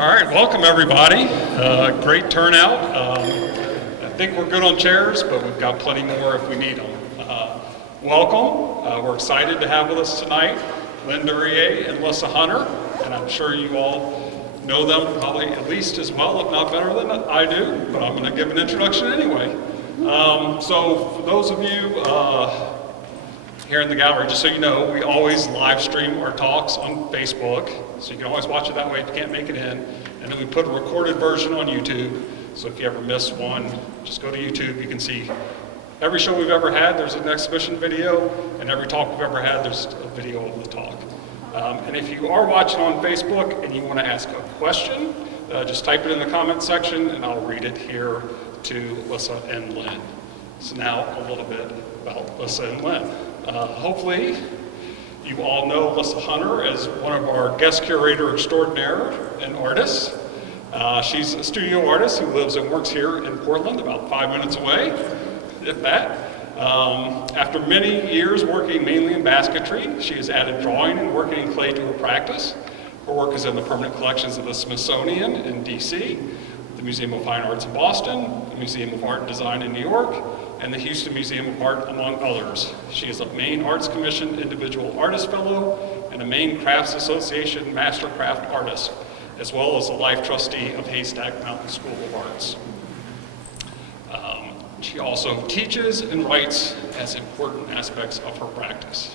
All right, welcome everybody. Great turnout. I think we're good on chairs, but we've got plenty more if we need them. Welcome. We're excited to have with us tonight Lynn Duryea and Lissa Hunter, and I'm sure you all know them probably at least as well, if not better than I do, but I'm going to give an introduction anyway. So for those of you here in the gallery, just so you know, we always live stream our talks on Facebook, so you can always watch it that way if you can't make it in. And then we put a recorded version on YouTube, so if you ever miss one, just go to YouTube. You can see every show we've ever had, there's an exhibition video, and every talk we've ever had, there's a video of the talk. And if you are watching on Facebook and you want to ask a question, just type it in the comment section, and I'll read it here to Lissa and Lynn. So now a little bit about Lissa and Lynn. Hopefully, you all know Lissa Hunter as one of our guest curator extraordinaire and artists. She's a studio artist who lives and works here in Portland, about 5 minutes away, if that. After many years working mainly in basketry, she has added drawing and working in clay to her practice. Her work is in the permanent collections of the Smithsonian in DC, the Museum of Fine Arts in Boston, the Museum of Art and Design in New York, and the Houston Museum of Art, among others. She is a Maine Arts Commission Individual Artist Fellow and a Maine Crafts Association Master Craft Artist, as well as a life trustee of Haystack Mountain School of Arts. She also teaches and writes as important aspects of her practice.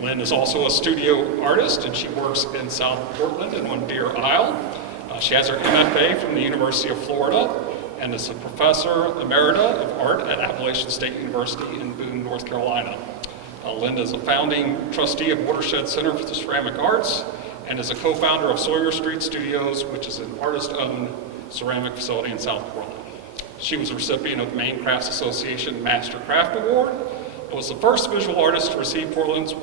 Lynn is also a studio artist, and she works in South Portland and on Deer Isle. She has her MFA from the University of Florida and is a professor emerita of art at Appalachian State University in Boone, North Carolina. Lynn is a founding trustee of Watershed Center for the Ceramic Arts and is a co-founder of Sawyer Street Studios, which is an artist-owned ceramic facility in South Portland. She was a recipient of the Maine Crafts Association Master Craft Award and was the first visual artist to receive Portland's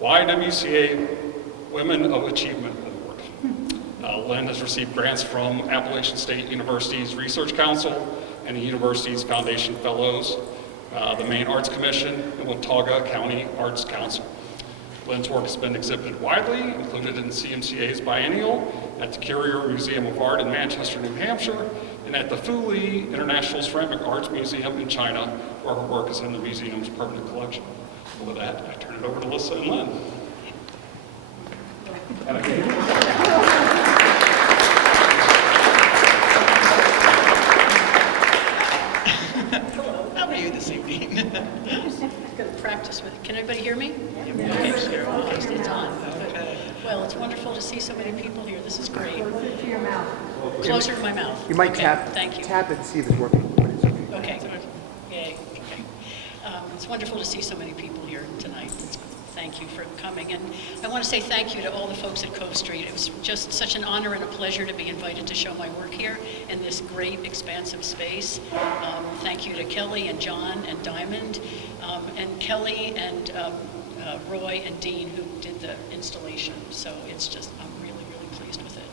YWCA Women of Achievement Award. Lynn has received grants from Appalachian State University's Research Council and the university's Foundation Fellows, the Maine Arts Commission, and Watauga County Arts Council. Lynn's work has been exhibited widely, included in CMCA's biennial, at the Currier Museum of Art in Manchester, New Hampshire, and at the Fuli International Ceramic Arts Museum in China, where her work is in the museum's permanent collection. So with that, I turn it over to Lissa and Lynn. How are you this evening? I'm going to practice with it. Can everybody hear me? Okay, sure. Okay, it's on. Okay. Well, it's wonderful to see so many people here. This is great. Closer to your mouth. Closer to my mouth. You might Okay, tap Thank you. it and see if it's working. Okay. Yay. Okay. It's wonderful to see so many people here tonight. Thank you for coming. And I want to say thank you to all the folks at Cove Street. It was just such an honor and a pleasure to be invited to show my work here in this great, expansive space. Thank you to Kelly and John and Diamond, and Kelly and Roy and Dean who did the installation. So it's just, I'm really, really pleased with it.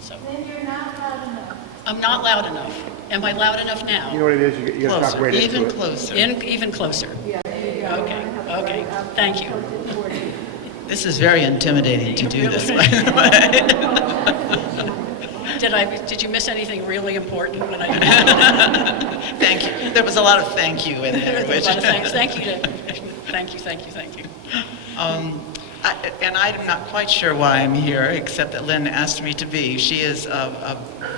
So. Then you're not loud enough. I'm not loud enough. Am I loud enough now? You know what it is? You got to talk right into Even it. closer. Even closer. Yeah, there you go. Okay. Thank you. This is very intimidating to do this, by the way. Did you miss anything really important when I did? Thank you. There was a lot of thank you in there. There was a lot of thanks. Thank you. And I'm not quite sure why I'm here, except that Lynn asked me to be. She is a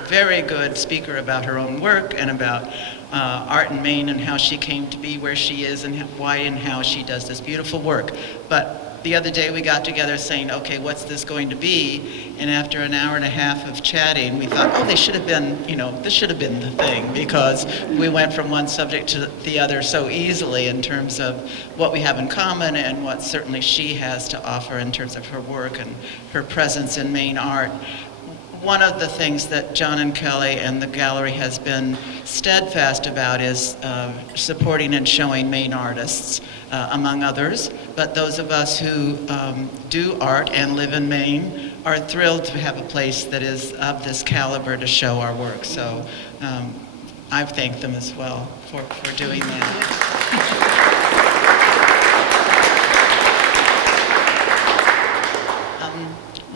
very good speaker about her own work and about art in Maine and how she came to be where she is and why and how she does this beautiful work. But the other day we got together saying, okay, what's this going to be? And after an hour and a half of chatting, we thought, this should have been the thing, because we went from one subject to the other so easily in terms of what we have in common and what certainly she has to offer in terms of her work and her presence in Maine art. One of the things that John and Kelly and the gallery has been steadfast about is supporting and showing Maine artists, among others. But those of us who do art and live in Maine are thrilled to have a place that is of this caliber to show our work. So I've thanked them as well for doing that.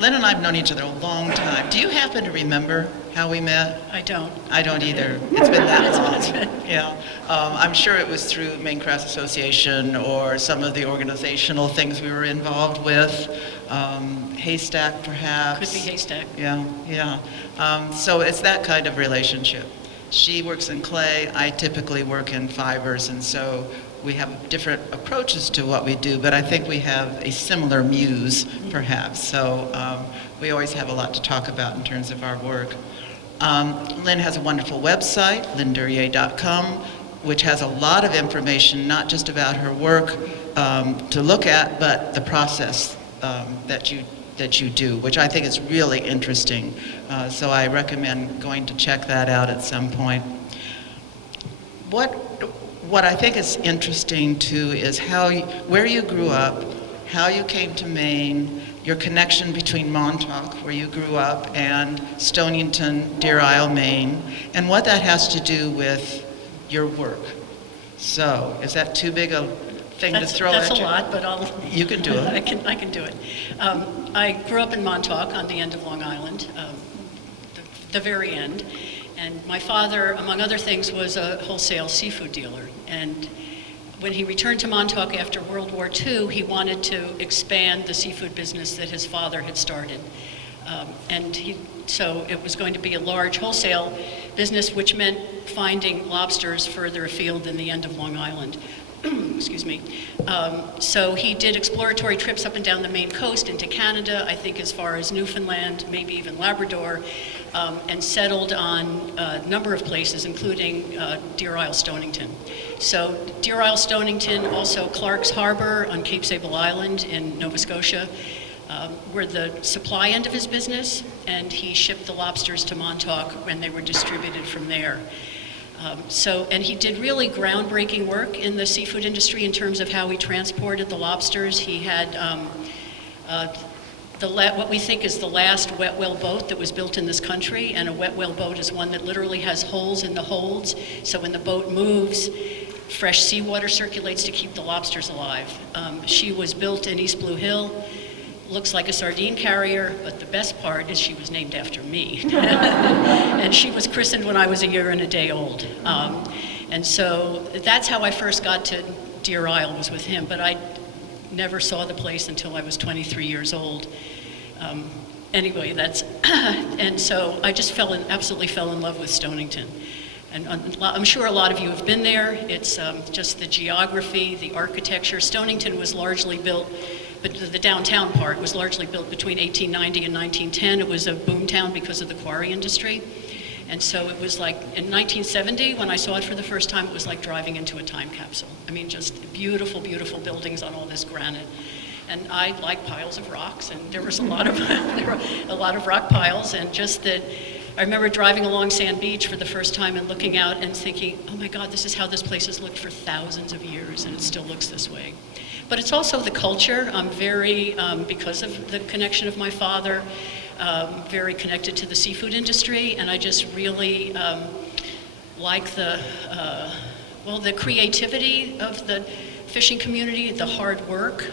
Lynn and I have known each other a long time. Do you happen to remember how we met? I don't. I don't either. It's been that long. Yeah. I'm sure it was through Maine Crafts Association or some of the organizational things we were involved with. Haystack, perhaps. Could be Haystack. Yeah, yeah. So it's that kind of relationship. She works in clay. I typically work in fibers, and so we have different approaches to what we do, but I think we have a similar muse, perhaps. So we always have a lot to talk about in terms of our work. Lynn has a wonderful website, LynnDuryea.com, which has a lot of information, not just about her work to look at, but the process that you do, which I think is really interesting. So I recommend going to check that out at some point. What I think is interesting too is where you grew up, how you came to Maine, your connection between Montauk, where you grew up, and Stonington, Deer Isle, Maine, and what that has to do with your work. So, is that too big a thing to throw at you? That's a lot, but You can do it. I can do it. I grew up in Montauk on the end of Long Island, the very end. And my father, among other things, was a wholesale seafood dealer. And when he returned to Montauk after World War II, he wanted to expand the seafood business that his father had started. So it was going to be a large wholesale business, which meant finding lobsters further afield than the end of Long Island. Excuse me. So he did exploratory trips up and down the Maine coast into Canada, I think as far as Newfoundland, maybe even Labrador, and settled on a number of places, including Deer Isle, Stonington. So Deer Isle, Stonington, also Clark's Harbor on Cape Sable Island in Nova Scotia, were the supply end of his business, and he shipped the lobsters to Montauk when they were distributed from there. And he did really groundbreaking work in the seafood industry in terms of how he transported the lobsters. He had what we think is the last wet well boat that was built in this country, and a wet well boat is one that literally has holes in the holds, so when the boat moves, fresh seawater circulates to keep the lobsters alive. She was built in East Blue Hill. Looks like a sardine carrier, but the best part is she was named after me. And she was christened when I was a year and a day old. And so that's how I first got to Deer Isle, was with him, but I never saw the place until I was 23 years old. Anyway, and so I just absolutely fell in love with Stonington. And I'm sure a lot of you have been there. It's just the geography, the architecture. Stonington was largely built, but the downtown part was largely built between 1890 and 1910. It was a boom town because of the quarry industry. And so it was like, in 1970, when I saw it for the first time, it was like driving into a time capsule. I mean, just beautiful, beautiful buildings on all this granite. And I like piles of rocks, and there was a lot of, there were a lot of rock piles, and just that, I remember driving along Sand Beach for the first time and looking out and thinking, oh my God, this is how this place has looked for thousands of years, and it still looks this way. But it's also the culture. I'm very, because of the connection of my father, very connected to the seafood industry, and I just really like the creativity of the fishing community, the hard work,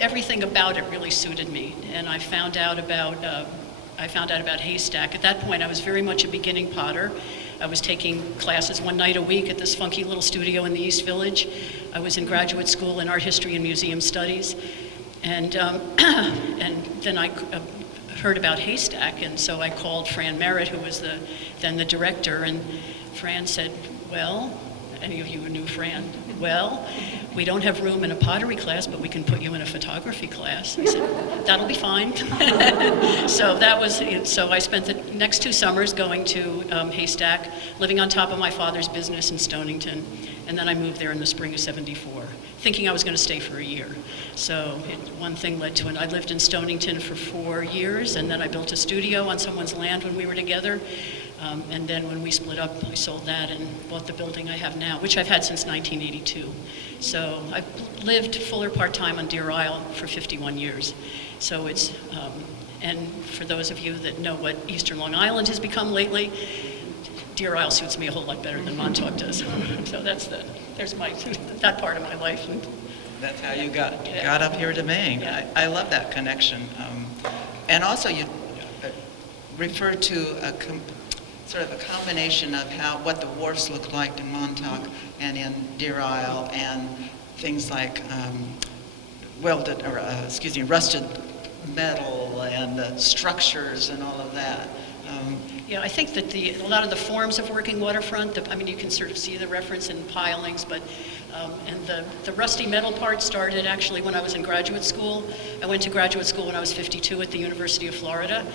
everything about it really suited me. And I found out about Haystack. At that point, I was very much a beginning potter. I was taking classes one night a week at this funky little studio in the East Village. I was in graduate school in art history and museum studies. And then I heard about Haystack, and so I called Fran Merritt, who was then the director, and Fran said, well, any of you who knew Fran, well, we don't have room in a pottery class, but we can put you in a photography class. I said, that'll be fine. So I spent the next 2 summers going to Haystack, living on top of my father's business in Stonington, and then I moved there in the spring of '74, thinking I was going to stay for a year. So one thing led to another. I lived in Stonington for 4 years, and then I built a studio on someone's land when we were together. And then when we split up, I sold that and bought the building I have now, which I've had since 1982. So I've lived full or part-time on Deer Isle for 51 years. So it's, and for those of you that know what Eastern Long Island has become lately, Deer Isle suits me a whole lot better than Montauk does. So there's that part of my life. That's how you got up here to Maine. Yeah. I love that connection. And also you referred to sort of a combination of what the wharfs looked like in Montauk and in Deer Isle, and things like rusted metal and structures and all of that. Yeah, I think that a lot of the forms of working waterfront, you can sort of see the reference in pilings, but and the rusty metal part started actually when I was in graduate school. I went to graduate school when I was 52 at the University of Florida,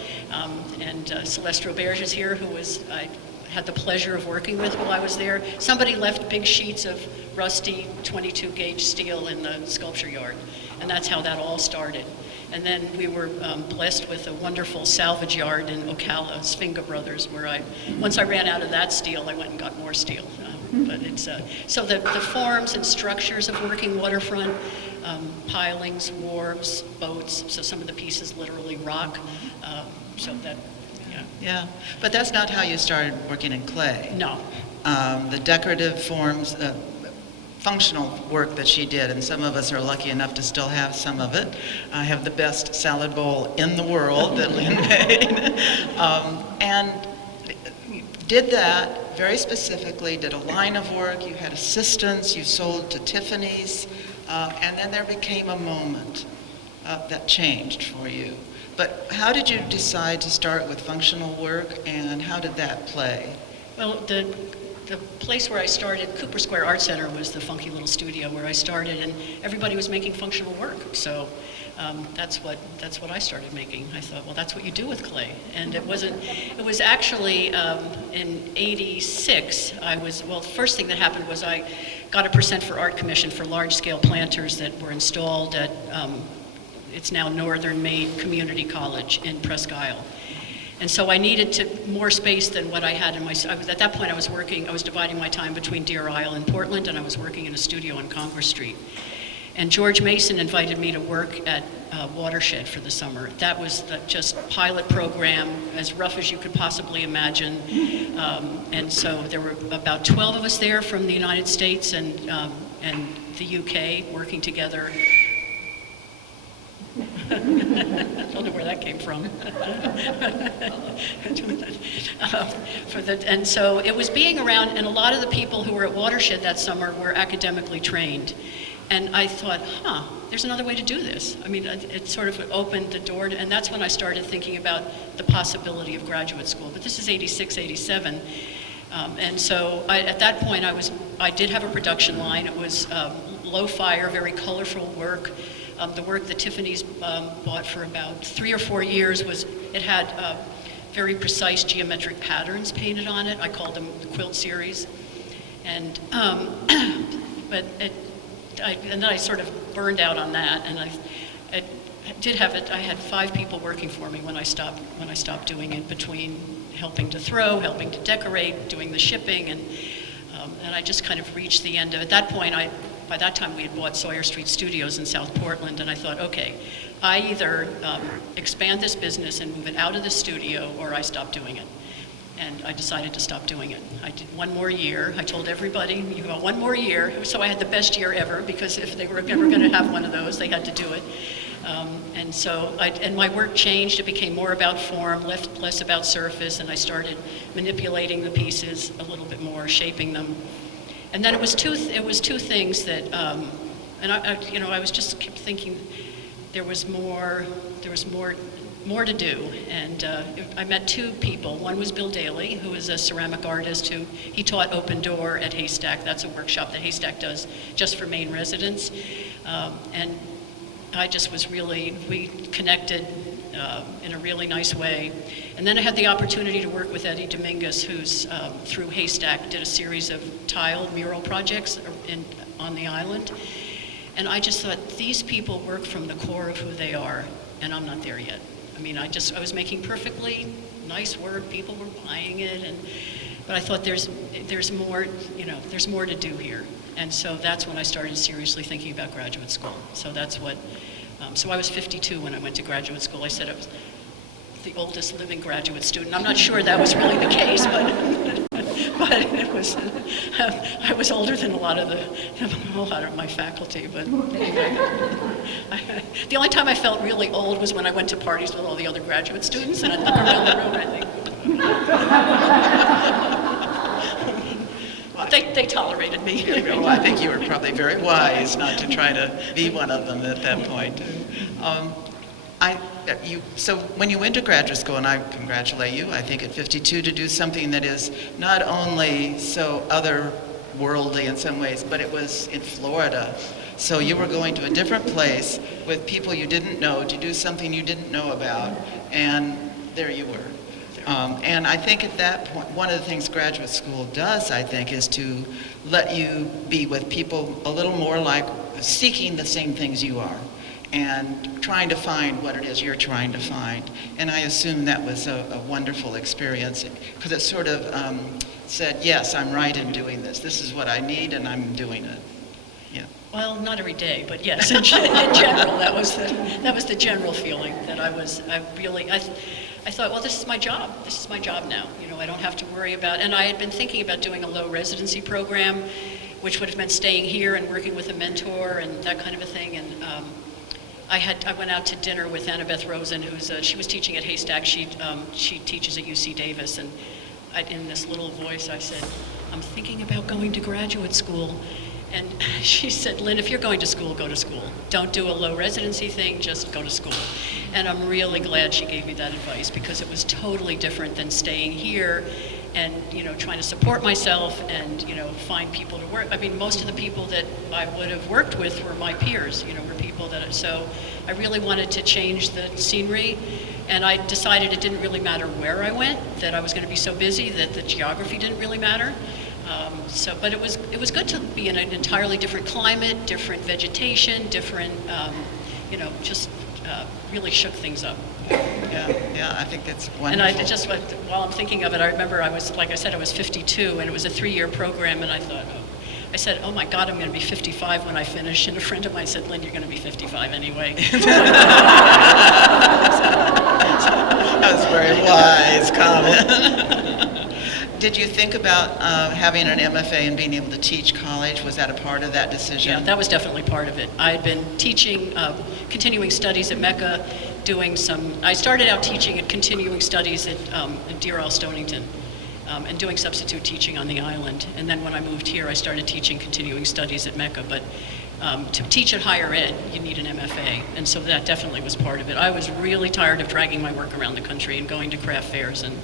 and Celeste Roberge is here, who I had the pleasure of working with while I was there. Somebody left big sheets of rusty 22 gauge steel in the sculpture yard, and that's how that all started. And then we were blessed with a wonderful salvage yard in Ocala, Sfinga Brothers, where once I ran out of that steel, I went and got more steel. But it's so the forms and structures of working waterfront, pilings, wharves, boats. So some of the pieces literally rock. So that, yeah. Yeah, but that's not how you started working in clay. No. The decorative forms, functional work that she did, and some of us are lucky enough to still have some of it. I have the best salad bowl in the world that Lynn made. And did that very specifically, did a line of work, you had assistants, you sold to Tiffany's, and then there became a moment that changed for you. But how did you decide to start with functional work, and how did that play? Well, the place where I started, Cooper Square Art Center, was the funky little studio where I started, and everybody was making functional work. So that's what I started making. I thought, well, that's what you do with clay. And it was actually in '86. The first thing that happened was I got a % for art commission for large-scale planters that were installed at it's now Northern Maine Community College in Presque Isle. And so I needed more space than what I had in at that point I was dividing my time between Deer Isle and Portland, and I was working in a studio on Congress Street. And George Mason invited me to work at Watershed for the summer. That was just pilot program, as rough as you could possibly imagine. And so there were about 12 of us there from the United States and the UK working together. I don't know where that came from. And so it was being around, and a lot of the people who were at Watershed that summer were academically trained. And I thought, there's another way to do this. I mean, it sort of opened the door, and that's when I started thinking about the possibility of graduate school. But this is '86, '87. And so at that point, I did have a production line. It was low fire, very colorful work. The work that Tiffany's bought for about 3 or 4 years it had very precise geometric patterns painted on it. I called them the quilt series. And and then I sort of burned out on that, and I did have it. I had 5 people working for me when I stopped doing it, between helping to throw, helping to decorate, doing the shipping, and I just kind of reached the end of it. At that point, by that time we had bought Sawyer Street Studios in South Portland, and I thought, okay, I either expand this business and move it out of the studio, or I stop doing it. And I decided to stop doing it. I did 1 more year. I told everybody, you got 1 more year. So I had the best year ever, because if they were ever going to have one of those, they had to do it. And so my work changed. It became more about form, less about surface, and I started manipulating the pieces a little bit more, shaping them. And then it was two things that, and I was just kept thinking there was more to do. And I met 2 people. One was Bill Daly, who is a ceramic artist he taught Open Door at Haystack. That's a workshop that Haystack does just for Maine residents. And I just we connected in a really nice way. And then I had the opportunity to work with Eddie Dominguez, who's through Haystack did a series of tiled mural projects on the island. And I just thought, these people work from the core of who they are, and I'm not there yet. I mean, I was making perfectly nice work, people were buying it, but I thought there's more, there's more to do here. And so that's when I started seriously thinking about graduate school. So that's what, so I was 52 when I went to graduate school. I said I was the oldest living graduate student. I'm not sure that was really the case, but but it was, I was older than a lot of my faculty, but anyway. The only time I felt really old was when I went to parties with all the other graduate students, and I'd look around the room and I think, they tolerated me. Well, I think you were probably very wise not to try to be one of them at that point. So when you went to graduate school, and I congratulate you, I think at 52, to do something that is not only so otherworldly in some ways, but it was in Florida. So you were going to a different place with people you didn't know to do something you didn't know about, and there you were. And I think at that point, one of the things graduate school does, I think, is to let you be with people a little more like seeking the same things you are and trying to find what it is you're trying to find. And I assume that was a wonderful experience because it sort of said, yes, I'm right in doing this. This is what I need and I'm doing it. Yeah. Well, not every day, but yes, in general, that was the general feeling that I thought, well, this is my job. This is my job now. You know, I don't have to worry about, and I had been thinking about doing a low residency program, which would have meant staying here and working with a mentor and that kind of a thing. And I went out to dinner with Annabeth Rosen, she was teaching at Haystack. She teaches at UC Davis, and in this little voice, I said, I'm thinking about going to graduate school. And she said, Lynn, if you're going to school, go to school. Don't do a low residency thing, just go to school. And I'm really glad she gave me that advice because it was totally different than staying here and, you know, trying to support myself and, you know, find people to work. I mean, most of the people that I would have worked with were my peers, you know, were people that, so I really wanted to change the scenery. And I decided it didn't really matter where I went, that I was going to be so busy that the geography didn't really matter. But it was good to be in an entirely different climate, different vegetation, different, you know, just really shook things up. Yeah, I think that's wonderful. And I just, while I'm thinking of it, I remember I was 52, and it was a 3-year program, and I thought, I said, oh my God, I'm going to be 55 when I finish. And a friend of mine said, Lynn, you're going to be 55 anyway. That was a very wise comment. Did you think about having an MFA and being able to teach college? Was that a part of that decision? Yeah, that was definitely part of it. I had been teaching continuing studies at Mecca, I started out teaching at continuing studies at Deer Isle Stonington, and doing substitute teaching on the island. And then when I moved here, I started teaching continuing studies at Mecca. But to teach at higher ed, you need an MFA. And so that definitely was part of it. I was really tired of dragging my work around the country and going to craft fairs and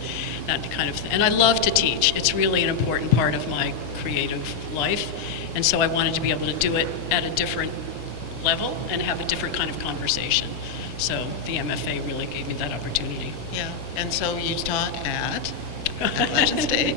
that kind of thing. And I love to teach. It's really an important part of my creative life. And so I wanted to be able to do it at a different level and have a different kind of conversation. So the MFA really gave me that opportunity. Yeah, and so you taught at Appalachian State.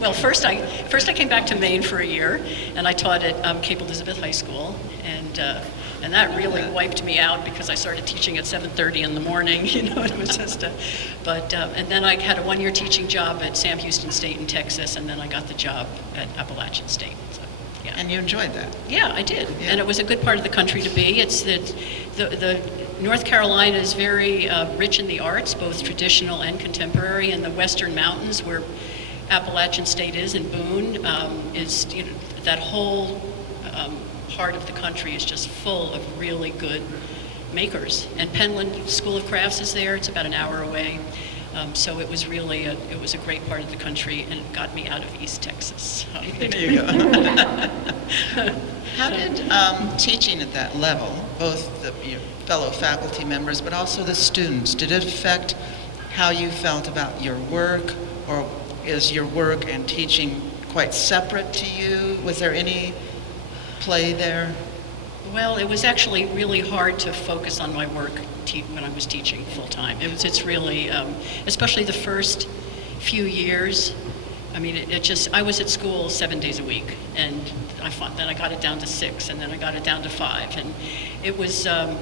Well, first I came back to Maine for a year, and I taught at Cape Elizabeth High School, and that really wiped me out because I started teaching at 7:30 in the morning. You know, it was just and then I had a 1-year teaching job at Sam Houston State in Texas, and then I got the job at Appalachian State. So, yeah. And you enjoyed that? Yeah, I did, Yeah. and it was a good part of the country to be. It's that the North Carolina is very rich in the arts, both traditional and contemporary, and the Western Mountains, where Appalachian State is, and Boone, is, you know, that whole part of the country is just full of really good makers. And Penland School of Crafts is there. It's about an hour away. So it was really it was a great part of the country, and it got me out of East Texas. There you go. How did teaching at that level, both your fellow faculty members, but also the students, did it affect how you felt about your work, or is your work and teaching quite separate to you? Was there any play there? Well, it was actually really hard to focus on my work when I was teaching full-time. It's really, especially the first few years, I mean, I was at school 7 days a week, and then I got it down to 6, and then I got it down to 5, and it was, I'm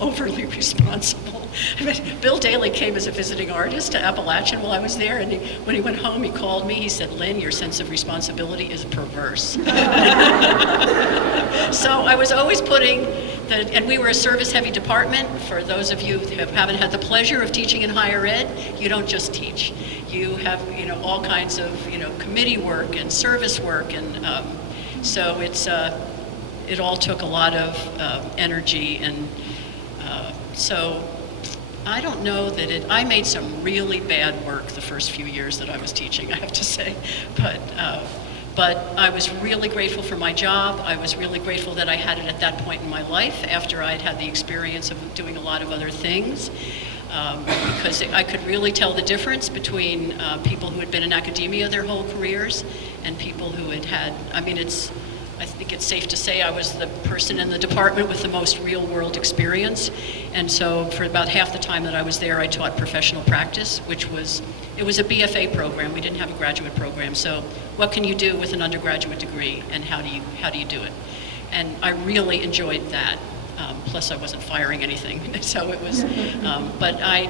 overly responsible. I mean, Bill Daly came as a visiting artist to Appalachian while I was there, and when he went home, he called me. He said, Lynn, your sense of responsibility is perverse. So I was always putting and we were a service-heavy department. For those of you who haven't had the pleasure of teaching in higher ed, you don't just teach. You have, all kinds of, committee work and service work, and so it all took a lot of energy, and so I don't know that I made some really bad work the first few years that I was teaching, I have to say, but I was really grateful for my job. I was really grateful that I had it at that point in my life after I'd had the experience of doing a lot of other things, because I could really tell the difference between people who had been in academia their whole careers and people who had, I think it's safe to say I was the person in the department with the most real-world experience, and so for about half the time that I was there, I taught professional practice, it was a BFA program. We didn't have a graduate program, so what can you do with an undergraduate degree, and how do you do it? And I really enjoyed that. Plus, I wasn't firing anything, so it was. But I,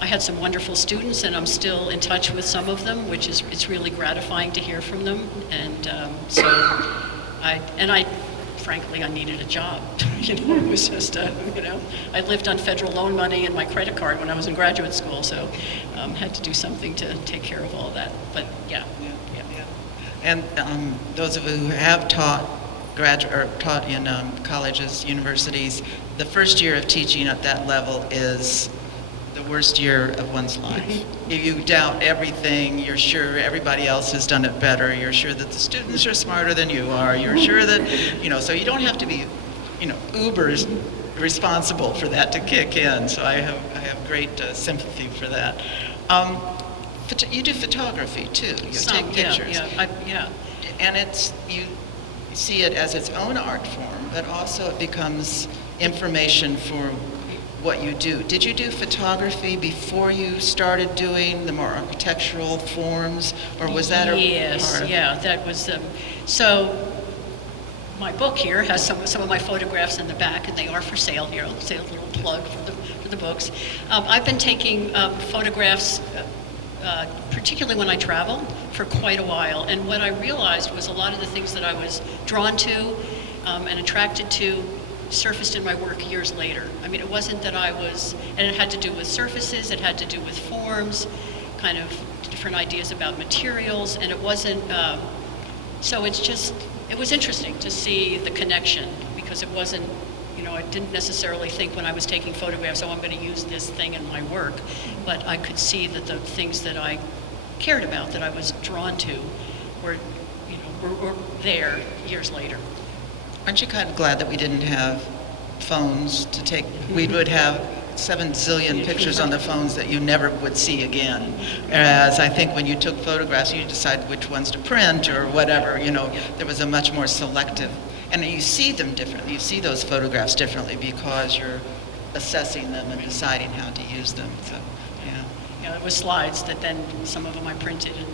I had some wonderful students, and I'm still in touch with some of them, which is it's really gratifying to hear from them. And so, frankly, I needed a job. It was just, I lived on federal loan money and my credit card when I was in graduate school, so had to do something to take care of all of that. But yeah. And those of you who have taught taught in colleges, universities, the first year of teaching at that level is the worst year of one's life. You doubt everything. You're sure everybody else has done it better. You're sure that the students are smarter than you are. You're sure that, so you don't have to be, uber responsible for that to kick in. So I have great sympathy for that. You do photography too. You take pictures. Yeah. And you see it as its own art form, but also it becomes information for what you do. Did you do photography before you started doing the more architectural forms, or was that a part of it? That was. So my book here has some of my photographs in the back, and they are for sale here. I'll say a little plug for the books. I've been taking photographs, particularly when I travel, for quite a while. And what I realized was a lot of the things that I was drawn to and attracted to surfaced in my work years later. It wasn't that and it had to do with surfaces, it had to do with forms, kind of different ideas about materials, and it wasn't, so it was interesting to see the connection, because it wasn't, I didn't necessarily think when I was taking photographs, I'm going to use this thing in my work, but I could see that the things that I cared about, that I was drawn to, were there years later. Aren't you kind of glad that we didn't have phones to take? We would have 7 zillion pictures on the phones that you never would see again. Whereas I think when you took photographs, you decided which ones to print or whatever, there was a much more selective, and you see them differently. You see those photographs differently because you're assessing them and deciding how to use them. So, Yeah, it was slides that then some of them I printed, and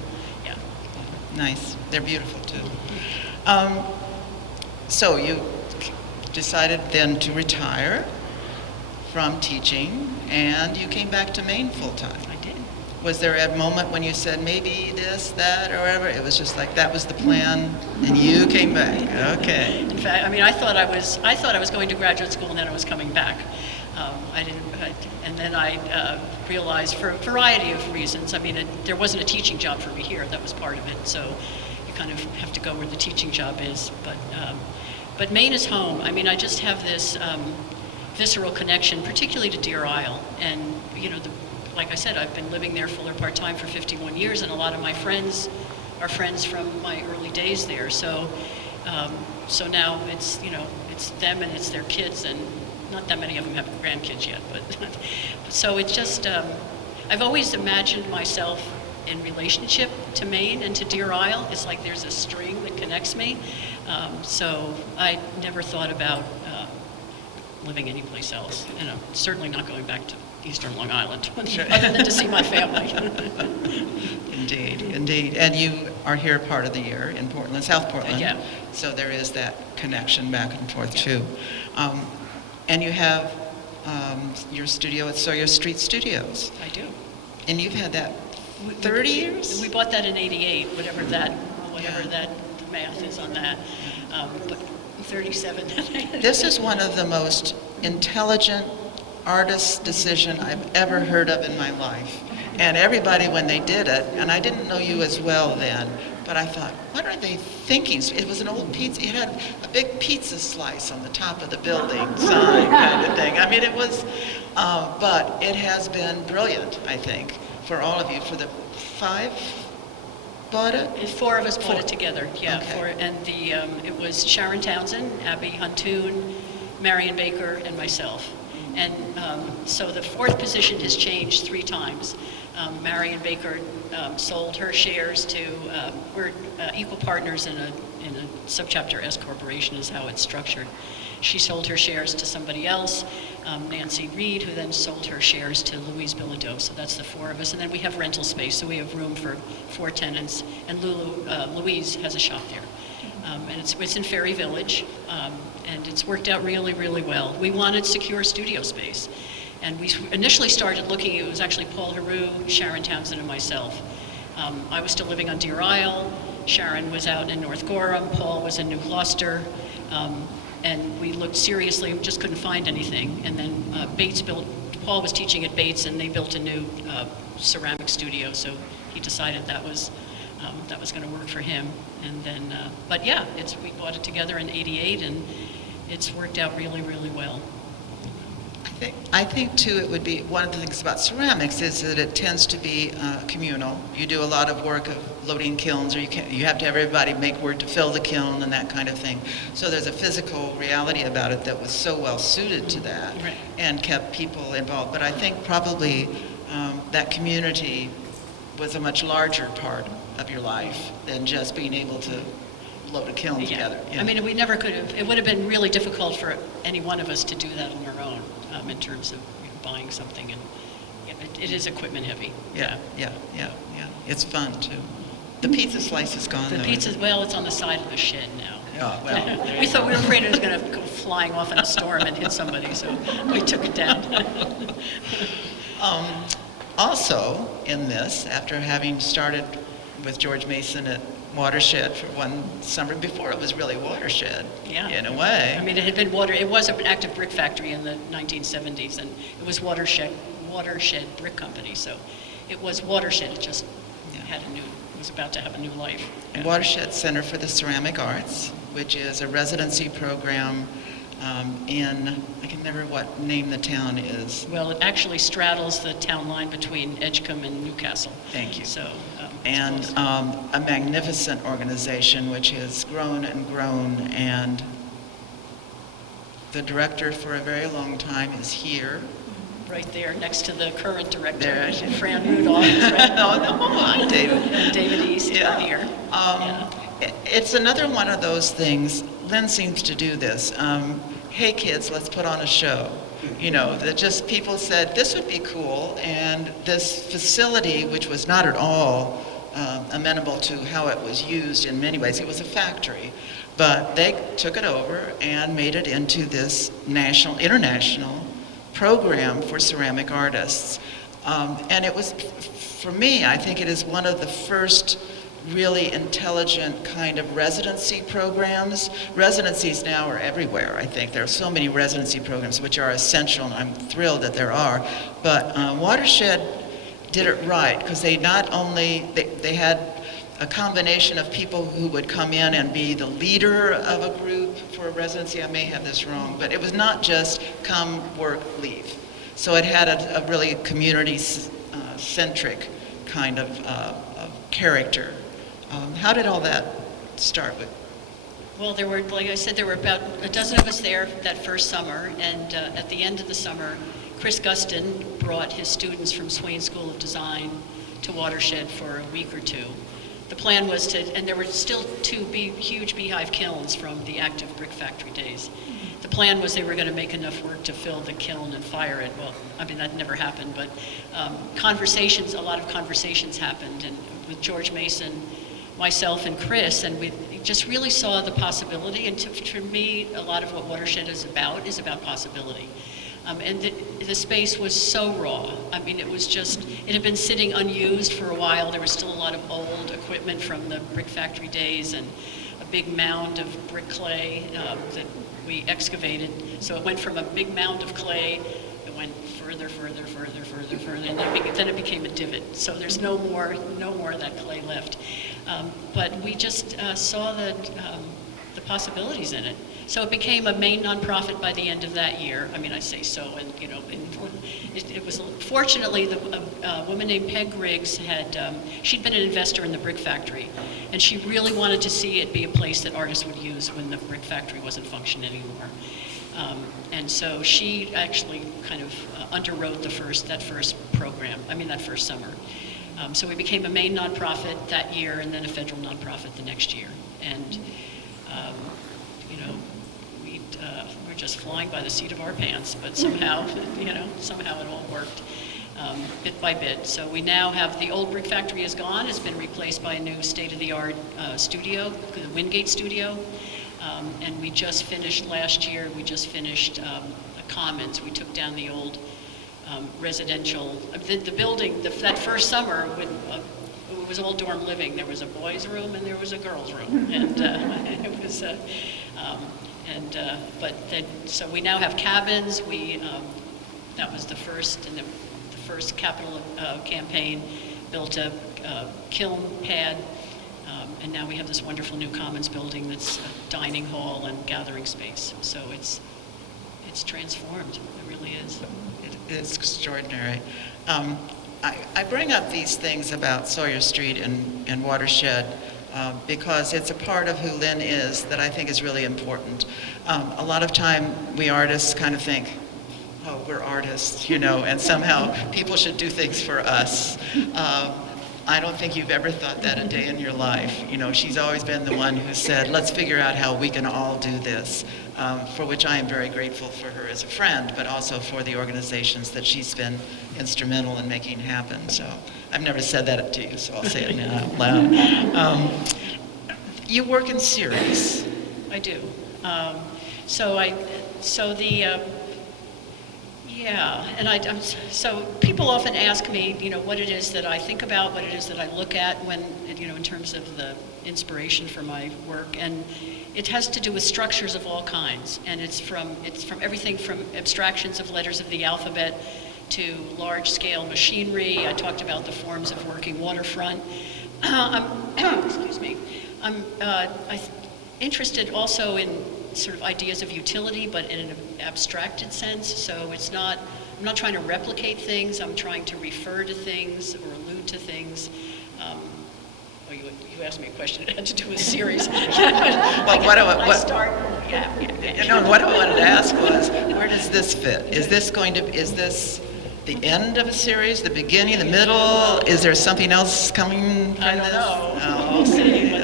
Nice. They're beautiful too. So you decided then to retire from teaching, and you came back to Maine full-time. I did. Was there a moment when you said maybe this, that, or whatever? It was just like that was the plan, and you came back. Okay. In fact, I thought I was going to graduate school, and then I was coming back. And then I realized, for a variety of reasons, there wasn't a teaching job for me here. That was part of it. So you kind of have to go where the teaching job is. But Maine is home. I just have this visceral connection, particularly to Deer Isle. And like I said, I've been living there full or part-time for 51 years, and a lot of my friends are friends from my early days there. So now it's it's them and it's their kids, and not that many of them have grandkids yet, but so it's just, I've always imagined myself in relationship to Maine and to Deer Isle. It's like there's a string that connects me. So I never thought about living anyplace else, and I'm certainly not going back to Eastern Long Island, other than to see my family. Indeed. And you are here part of the year in Portland, South Portland. Yeah. So there is that connection back and forth too. And you have your studio at Sawyer Street Studios. I do. And you've had that 30 years? We bought that in '88, whatever that math is on that. But 37. This is one of the most intelligent artist decision I've ever heard of in my life. And everybody, when they did it, and I didn't know you as well then, but I thought, what are they thinking? It was an old pizza. It had a big pizza slice on the top of the building sign kind of thing. I mean, it was, but it has been brilliant, I think, for all of you. For the 5 bought it? 4 of us put 4. it together, yeah. Okay. It was Sharon Townsend, Abby Huntoon, Marion Baker, and myself. And so the 4th position has changed 3 times. Marion Baker sold her shares to, we're equal partners in a subchapter S corporation is how it's structured. She sold her shares to somebody else, Nancy Reed, who then sold her shares to Louise Bilodeau. So that's the 4 of us. And then we have rental space, so we have room for 4 tenants. And Louise has a shop there. And it's in Ferry Village, and it's worked out really, really well. We wanted secure studio space. And we initially started looking, it was actually Paul Heroux, Sharon Townsend, and myself. I was still living on Deer Isle, Sharon was out in North Gorham, Paul was in New Gloucester, and we looked seriously, we just couldn't find anything. And then Paul was teaching at Bates, and they built a new ceramic studio, so he decided that was going to work for him. And then, but yeah, we bought it together in '88, and it's worked out really, really well. I think too, it would be, one of the things about ceramics is that it tends to be communal. You do a lot of work of loading kilns, or you have to have everybody make work to fill the kiln and that kind of thing. So there's a physical reality about it that was so well suited to that, Right. and kept people involved. But I think probably that community was a much larger part of your life than just being able to load a kiln together. I mean, we never could have, it would have been really difficult for any one of us to do that on our own, in terms of buying something, and it is equipment heavy. Yeah. It's fun too. The pizza slice is gone The though. pizza, well, it's on the side of the shed now. Oh, well. We were afraid it was going to go flying off in a storm and hit somebody, so we took it down. Also, in this, after having started with George Mason at Watershed for one summer, before it was really Watershed, Yeah. in a way. I mean, it was an active brick factory in the 1970s, and it was Watershed Brick Company, so it was Watershed, it just was about to have a new life. And Watershed Center for the Ceramic Arts, which is a residency program in, I can remember what name the town is. Well, it actually straddles the town line between Edgecombe and Newcastle. Thank you. So, And it's close. a magnificent organization which has grown and grown, and the director for a very long time is here. Right there, next to the current director, There. Fran Rudolph, is right. No, hi, David. And David East Yeah. here. It's another one of those things, Lynn seems to do this. Hey kids, let's put on a show. You know, that just people said this would be cool, and this facility, which was not at all amenable to how it was used in many ways, it was a factory, but they took it over and made it into this international program for ceramic artists. And it was, for me, I think it is one of the first really intelligent kind of residency programs. Residencies now are everywhere, I think. There are so many residency programs which are essential, and I'm thrilled that there are. But Watershed did it right, because they not only, they had a combination of people who would come in and be the leader of a group for a residency. I may have this wrong, but it was not just come, work, leave. So it had a really community-centric kind of character. How did all that start with? Well, there were, like I said, there were about a dozen of us there that first summer, and at the end of the summer, Chris Guston brought his students from Swain School of Design to Watershed for a week or two. The plan was to, and there were still 2 huge beehive kilns from the active brick factory days. The plan was they were going to make enough work to fill the kiln and fire it. Well, I mean, that never happened, but a lot of conversations happened, and with George Mason, myself, and Chris, and we just really saw the possibility. And for me, a lot of what Watershed is about possibility. And the space was so raw. I mean, it had been sitting unused for a while. There was still a lot of old equipment from the brick factory days, and a big mound of brick clay that we excavated. So it went from a big mound of clay, it went further, and then it became a divot. So there's no more of that clay left. But we just saw the possibilities in it. So it became a main nonprofit by the end of that year. I mean, I say so, and it was fortunately a woman named Peg Riggs she'd been an investor in the brick factory, and she really wanted to see it be a place that artists would use when the brick factory wasn't functioning anymore. And so she actually kind of underwrote that first summer. So we became a main nonprofit that year, and then a federal nonprofit the next year. And we're just flying by the seat of our pants, but somehow it all worked bit by bit. So we now have the old brick factory is gone. It's been replaced by a new state-of-the-art studio, the Wingate Studio. And we just finished last year. We just finished a Commons. We took down the old residential. The building that first summer it was all dorm living. There was a boys' room and there was a girls' room, and it was. So we now have cabins. That was the first in the first capital campaign. Built a kiln pad, and now we have this wonderful new Commons building that's a dining hall and gathering space. So it's transformed. It really is. It's extraordinary. I bring up these things about Sawyer Street and Watershed because it's a part of who Lynn is that I think is really important. A lot of time we artists kind of think, oh, we're artists, and somehow people should do things for us. I don't think you've ever thought that a day in your life. She's always been the one who said, let's figure out how we can all do this, for which I am very grateful for her as a friend, but also for the organizations that she's been instrumental in making happen. So I've never said that to you, so I'll say it now out loud. You work in series. I do. So people often ask me, what it is that I think about, what it is that I look at when, in terms of the inspiration for my work, and it has to do with structures of all kinds, and it's from everything from abstractions of letters of the alphabet to large-scale machinery. I talked about the forms of working waterfront. Excuse me. I'm interested also in sort of ideas of utility, but in an abstracted sense. So I'm not trying to replicate things. I'm trying to refer to things or allude to things. You asked me a question that had to do with series. What I wanted to ask was, where does this fit? Is this the end of a series, the beginning, the middle? Is there something else coming from I don't this? know. Oh. We'll see.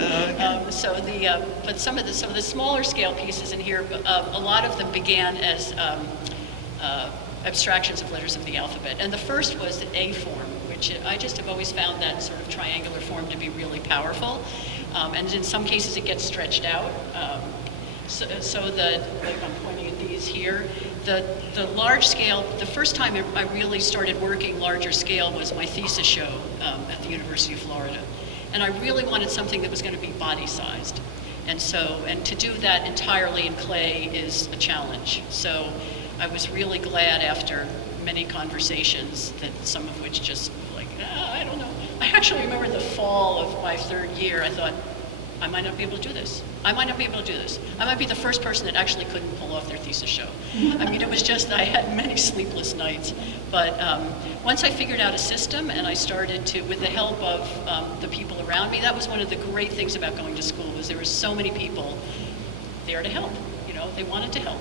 But some of the smaller scale pieces in here, a lot of them began as abstractions of letters of the alphabet. And the first was the A form, which I just have always found that sort of triangular form to be really powerful. And in some cases it gets stretched out. Like I'm pointing at these here, the large scale, the first time I really started working larger scale was my thesis show at the University of Florida. And I really wanted something that was going to be body-sized. And to do that entirely in clay is a challenge. So I was really glad after many conversations, that some of which just I don't know. I actually remember the fall of my third year, I thought, I might not be able to do this. I might not be able to do this. I might be the first person that actually couldn't pull off their thesis show. I mean, it was just, I had many sleepless nights. But once I figured out a system and I started to, with the help of the people around me, that was one of the great things about going to school, was there were so many people there to help. They wanted to help.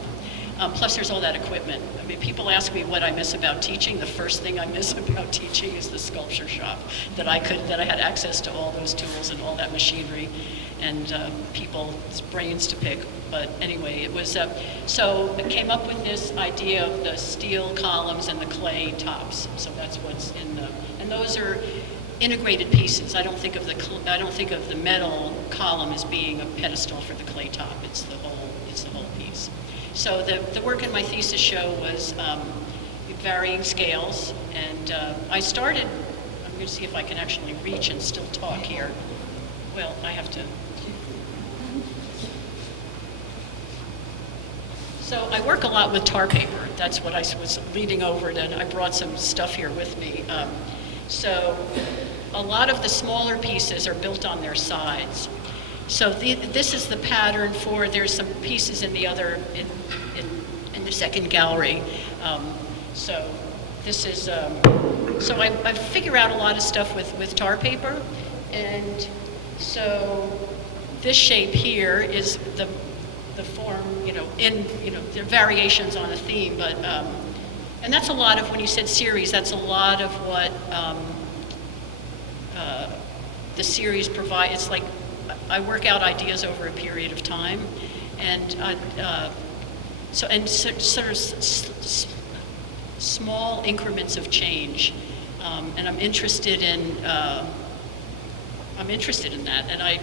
Plus there's all that equipment. I mean, people ask me what I miss about teaching. The first thing I miss about teaching is the sculpture shop, that I had access to all those tools and all that machinery and people's brains to pick. But anyway, it was, so I came up with this idea of the steel columns and the clay tops. So that's what's in and those are integrated pieces. I don't think of the metal column as being a pedestal for the clay top. It's the whole piece. So the work in my thesis show was varying scales, and I started, I'm going to see if I can actually reach and still talk here. Well, I have to. So I work a lot with tar paper. That's what I was leading over, and I brought some stuff here with me. So a lot of the smaller pieces are built on their sides. So this is the pattern for, there's some pieces in the other, in the second gallery. So this is, so I figure out a lot of stuff with tar paper. And so this shape here is the form, there are variations on a theme, but, and that's a lot of, when you said series, that's a lot of what the series provides. It's like, I work out ideas over a period of time, and sort of small increments of change, and I'm interested in that,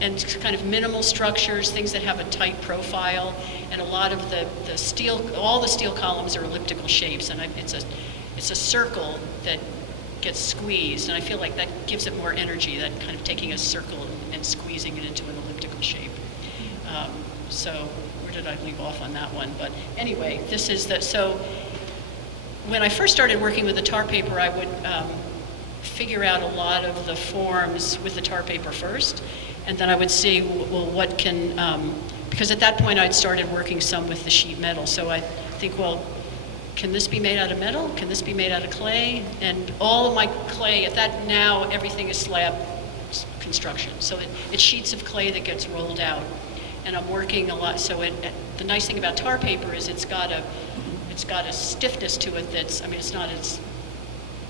and kind of minimal structures, things that have a tight profile, and a lot of the steel, all the steel columns are elliptical shapes, and it's a circle that gets squeezed, and I feel like that gives it more energy, that kind of taking a circle and squeezing it into an elliptical shape. So where did I leave off on that one? But anyway, this is so when I first started working with the tar paper, I would figure out a lot of the forms with the tar paper first, and then I would see, well, what can, because at that point I'd started working some with the sheet metal, so I think, well, can this be made out of metal? Can this be made out of clay? And all of my clay, at that now, everything is slab construction. So it's sheets of clay that gets rolled out. And I'm working a lot, so the nice thing about tar paper is it's got a stiffness to it that's, it's not as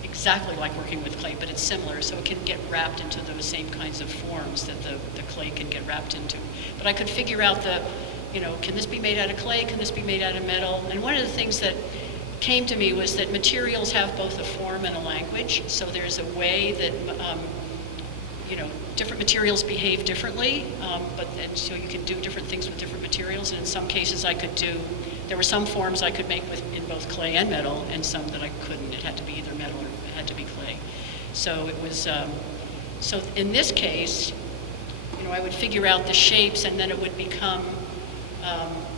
exactly like working with clay, but it's similar, so it can get wrapped into those same kinds of forms that the clay can get wrapped into. But I could figure out can this be made out of clay? Can this be made out of metal? And one of the things that came to me was that materials have both a form and a language. So there's a way that different materials behave differently, and so you can do different things with different materials. And in some cases, there were some forms I could make in both clay and metal, and some that I couldn't. It had to be either metal or it had to be clay. So it was. So in this case, I would figure out the shapes, and then it would become.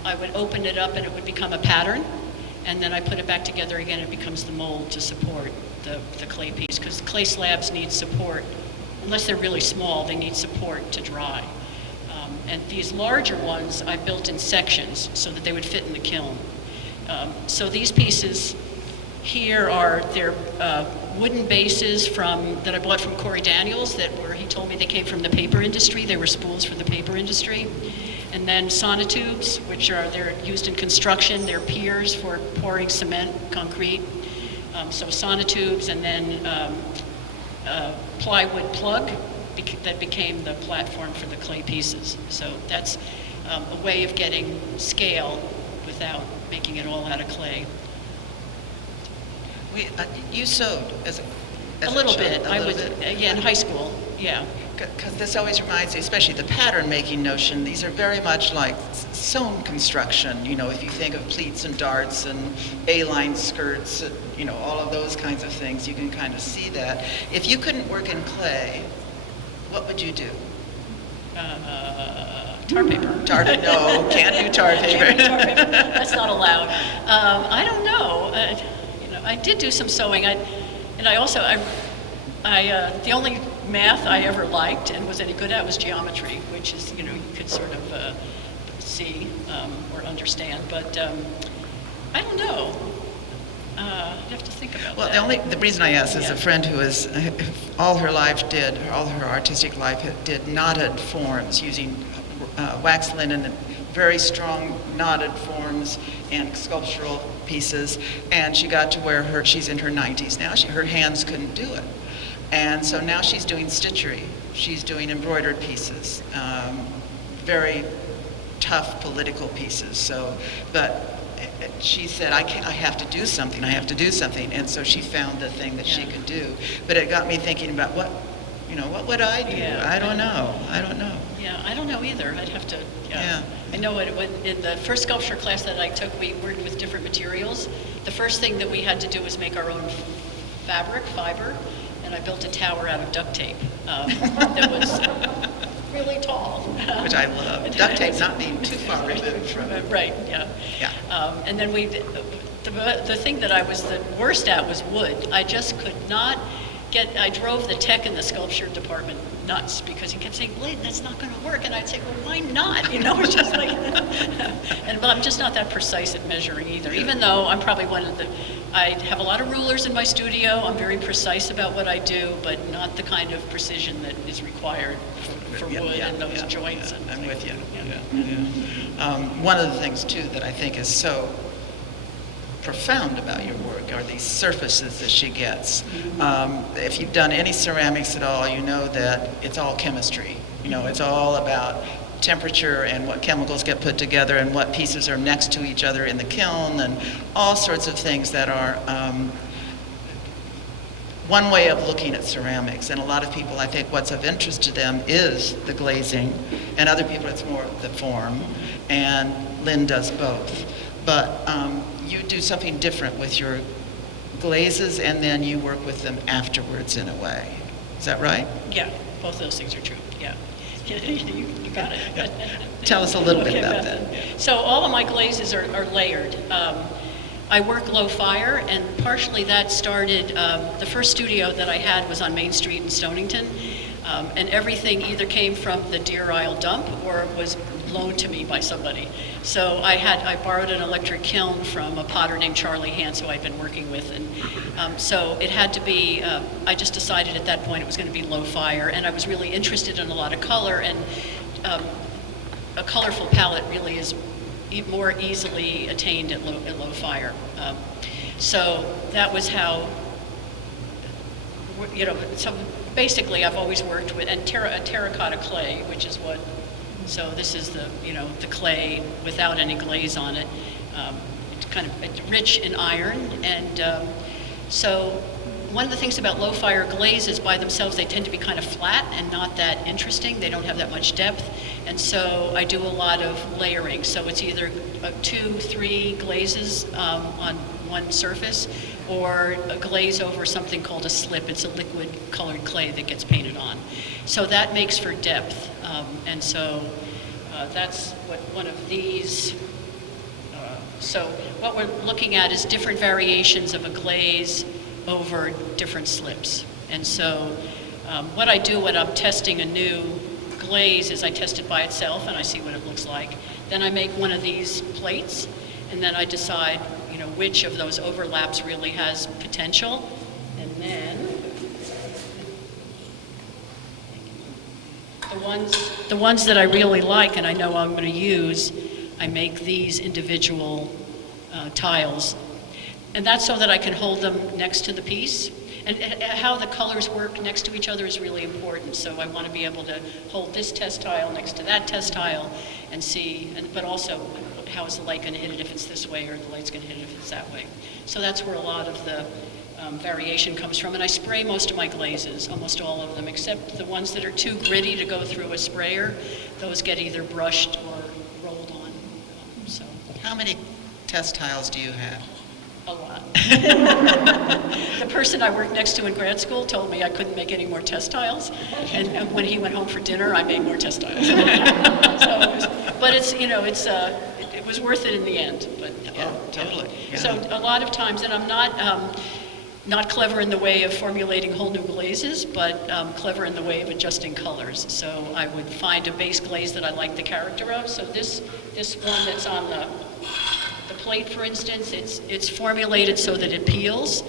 I would open it up, and it would become a pattern. And then I put it back together again, it becomes the mold to support the clay piece, because clay slabs need support. Unless they're really small, they need support to dry. And these larger ones I built in sections so that they would fit in the kiln. So these pieces here they're wooden bases that I bought from Corey Daniels, he told me they came from the paper industry. They were spools for the paper industry. And then sonotubes, they're used in construction. They're piers for pouring cement, concrete. So sonotubes, and then plywood plug that became the platform for the clay pieces. So that's a way of getting scale without making it all out of clay. You sewed as a little child, bit. I was in high school. Yeah. Because this always reminds me, especially the pattern making notion, these are very much like sewn construction, if you think of pleats and darts and A-line skirts, all of those kinds of things, you can kind of see that. If you couldn't work in clay, what would you do? Tar paper. No, can't do tar paper. Can't do tar paper. That's not allowed. I don't know. I did do some sewing. The only math I ever liked and was any good at was geometry, which is, you could sort of see or understand. But I don't know. I'd have to think about that. Well, the reason I ask is a friend who is, all her artistic life did knotted forms using wax linen and very strong knotted forms and sculptural pieces. And she got to where she's in her 90s now. Her hands couldn't do it. And so now she's doing stitchery. She's doing embroidered pieces, very tough political pieces. But she said, I have to do something. I have to do something. And so she found the thing that she could do. But it got me thinking about what would I do? Yeah. I don't know. Yeah, I don't know either. I'd have to. Yeah. I know in the first sculpture class that I took, we worked with different materials. The first thing that we had to do was make our own fiber, and I built a tower out of duct tape. That was really tall. Which I love. Duct tape not being too far removed from it. Right, yeah. Yeah. And then the thing that I was the worst at was wood. I just could not I drove the tech in the sculpture department nuts because he kept saying, Lynn, that's not going to work. And I'd say, well, why not? You know, it's just like, but I'm just not that precise at measuring either, even though I'm probably I have a lot of rulers in my studio. I'm very precise about what I do, but not the kind of precision that is required for wood and those joints. And I'm with you. Yeah. One of the things, too, that I think is so profound about your work are these surfaces that she gets. If you've done any ceramics at all, you know that it's all chemistry. You know, it's all about temperature and what chemicals get put together and what pieces are next to each other in the kiln and all sorts of things that are one way of looking at ceramics. And a lot of people, I think what's of interest to them is the glazing, and other people it's more the form, and Lynn does both. But you do something different with your glazes, and then you work with them afterwards in a way. Is that right? Yeah, both those things are true, yeah. You got it. Tell us a little bit about that. So all of my glazes are layered. I work low fire, and partially that started, the first studio that I had was on Main Street in Stonington, and everything either came from the Deer Isle dump or was loaned to me by somebody. So I borrowed an electric kiln from a potter named Charlie Hance, who I'd been working with, and so it had to be, I just decided at that point it was going to be low fire, and I was really interested in a lot of color, and a colorful palette really is more easily attained at low fire. So that was how, you know, so basically I've always worked with, and terracotta clay, which is what, so this is the, you know, the clay without any glaze on it. It's kind of rich in iron, and so one of the things about low fire glazes by themselves, they tend to be kind of flat and not that interesting. They don't have that much depth, and so I do a lot of layering. So it's either 2, 3 glazes on one surface, or a glaze over something called a slip. It's a liquid colored clay that gets painted on. So that makes for depth, and so that's what one of these, so what we're looking at is different variations of a glaze over different slips. And so what I do when I'm testing a new glaze is I test it by itself and I see what it looks like. Then I make one of these plates, and then I decide, you know, which of those overlaps really has potential. And then the ones that I really like and I know I'm going to use, I make these individual tiles. And that's so that I can hold them next to the piece. And how the colors work next to each other is really important. So I want to be able to hold this test tile next to that test tile and see, but also how is the light going to hit it if it's this way, or the light's going to hit it if it's that way. So that's where a lot of the variation comes from. And I spray most of my glazes, almost all of them, except the ones that are too gritty to go through a sprayer. Those get either brushed or rolled on. So How many test tiles do you have? a lot. The person I worked next to in grad school told me I couldn't make any more test tiles, and when he went home for dinner, I made more test tiles. But it's, you know, it's it was worth it in the end. But Yeah, totally. Yeah. So a lot of times, and I'm not clever in the way of formulating whole new glazes, but clever in the way of adjusting colors. So I would find a base glaze that I like the character of. So this one that's on the plate, for instance, it's formulated so that it peels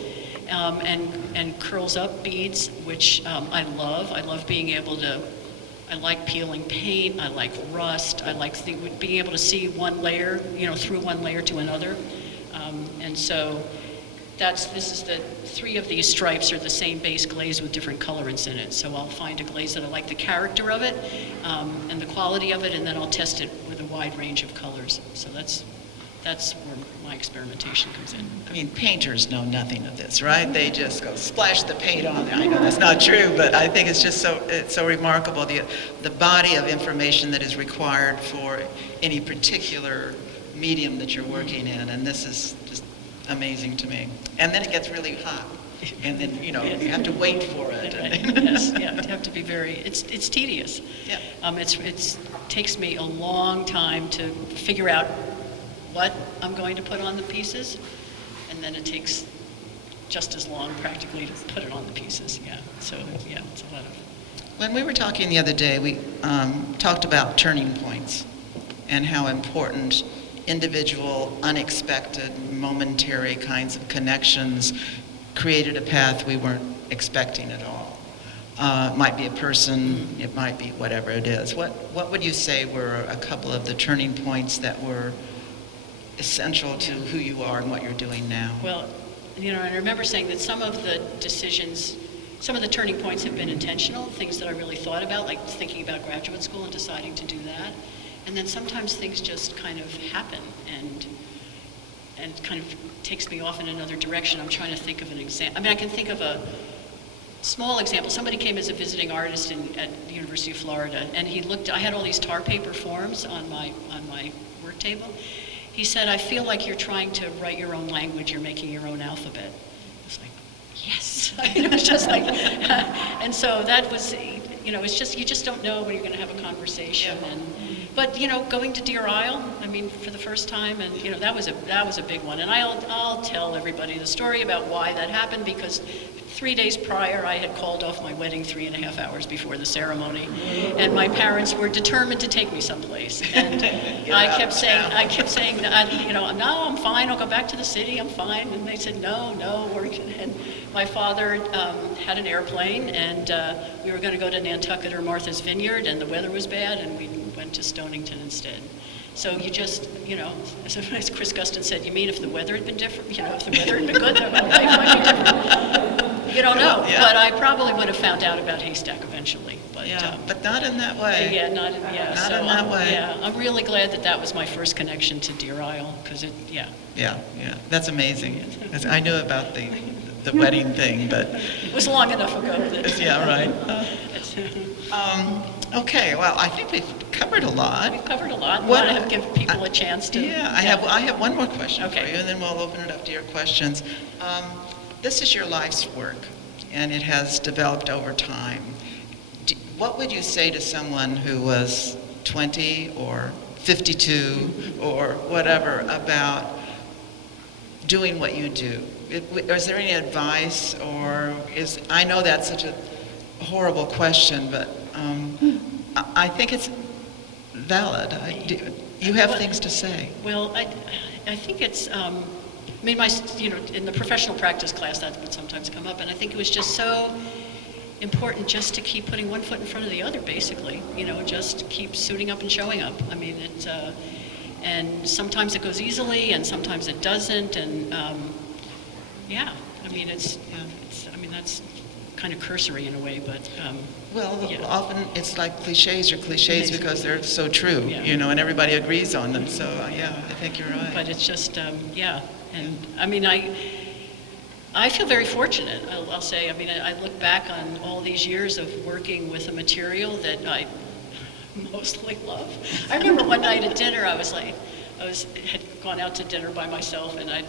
and curls up beads, which I love. I love being able to, I like peeling paint, I like rust, I like being able to see one layer, you know, through one layer to another. And so this is the 3 of these stripes are the same base glaze with different colorants in it. So I'll find a glaze that I like the character of it and the quality of it, and then I'll test it with a wide range of colors. So that's where my experimentation comes in. I mean, painters know nothing of this, right? They just go splash the paint on there. I know that's not true, but I think it's just it's so remarkable, the body of information that is required for any particular medium that you're working in, and this is just amazing to me. And then it gets really hot. and then, you have to wait for it. Yes, yeah, you have to be very, it's tedious. Yeah. It takes me a long time to figure out what I'm going to put on the pieces, and then it takes just as long practically to put it on the pieces, yeah. So, yeah, it's a lot of... When we were talking the other day, we talked about turning points and how important individual, unexpected, momentary kinds of connections created a path we weren't expecting at all. It might be a person, it might be whatever it is. What would you say were a couple of the turning points that were essential to who you are and what you're doing now? Well, I remember saying that some of the decisions, some of the turning points have been intentional, things that I really thought about, like thinking about graduate school and deciding to do that. And then sometimes things just kind of happen and it kind of takes me off in another direction. I'm trying to think of an example. I mean, I can think of a small example. Somebody came as a visiting artist at the University of Florida, and I had all these tar paper forms on my work table. He said, "I feel like you're trying to write your own language, you're making your own alphabet." I was like, yes. It was just like, and so that was, it's just, you just don't know when you're going to have a conversation. But going to Deer Isle, I mean, for the first time, and that was a big one. And I'll tell everybody the story about why that happened, because 3 days prior, I had called off my wedding 3.5 hours before the ceremony, and my parents were determined to take me someplace. And I kept saying, no, I'm fine. I'll go back to the city. I'm fine. And they said, no, and my father had an airplane, and we were going to go to Nantucket or Martha's Vineyard, and the weather was bad, and we went to Stonington instead. So you just, as Chris Guston said, you mean if the weather had been different, if the weather had been good, then my life might be different. You don't know, but I probably would have found out about Haystack eventually. But not in that way. Yeah, not in that way. Yeah, I'm really glad that was my first connection to Deer Isle, because Yeah, that's amazing. I knew about the wedding thing, but... It was long enough ago. Yeah, right. Okay, well, I think we've covered a lot. We've covered a lot. Want to give people a chance to... Yeah, I have one more question for Okay. you, and then we'll open it up to your questions. This is your life's work, and it has developed over time. What would you say to someone who was 20 or 52 or whatever about doing what you do? Is there any advice, or I know that's such a horrible question, but I think it's valid. You have things to say. Well, I think it's, in the professional practice class, that would sometimes come up, and I think it was just so important just to keep putting one foot in front of the other, basically. Just keep suiting up and showing up. I mean, and sometimes it goes easily, and sometimes it doesn't, and that's kind of cursory in a way, but often it's like cliches are cliches because they're so true, and everybody agrees on them. So I think you're right. But it's just and I mean, I feel very fortunate, I'll say. I mean, I look back on all these years of working with a material that I mostly love. I remember one night at dinner, I had gone out to dinner by myself, and I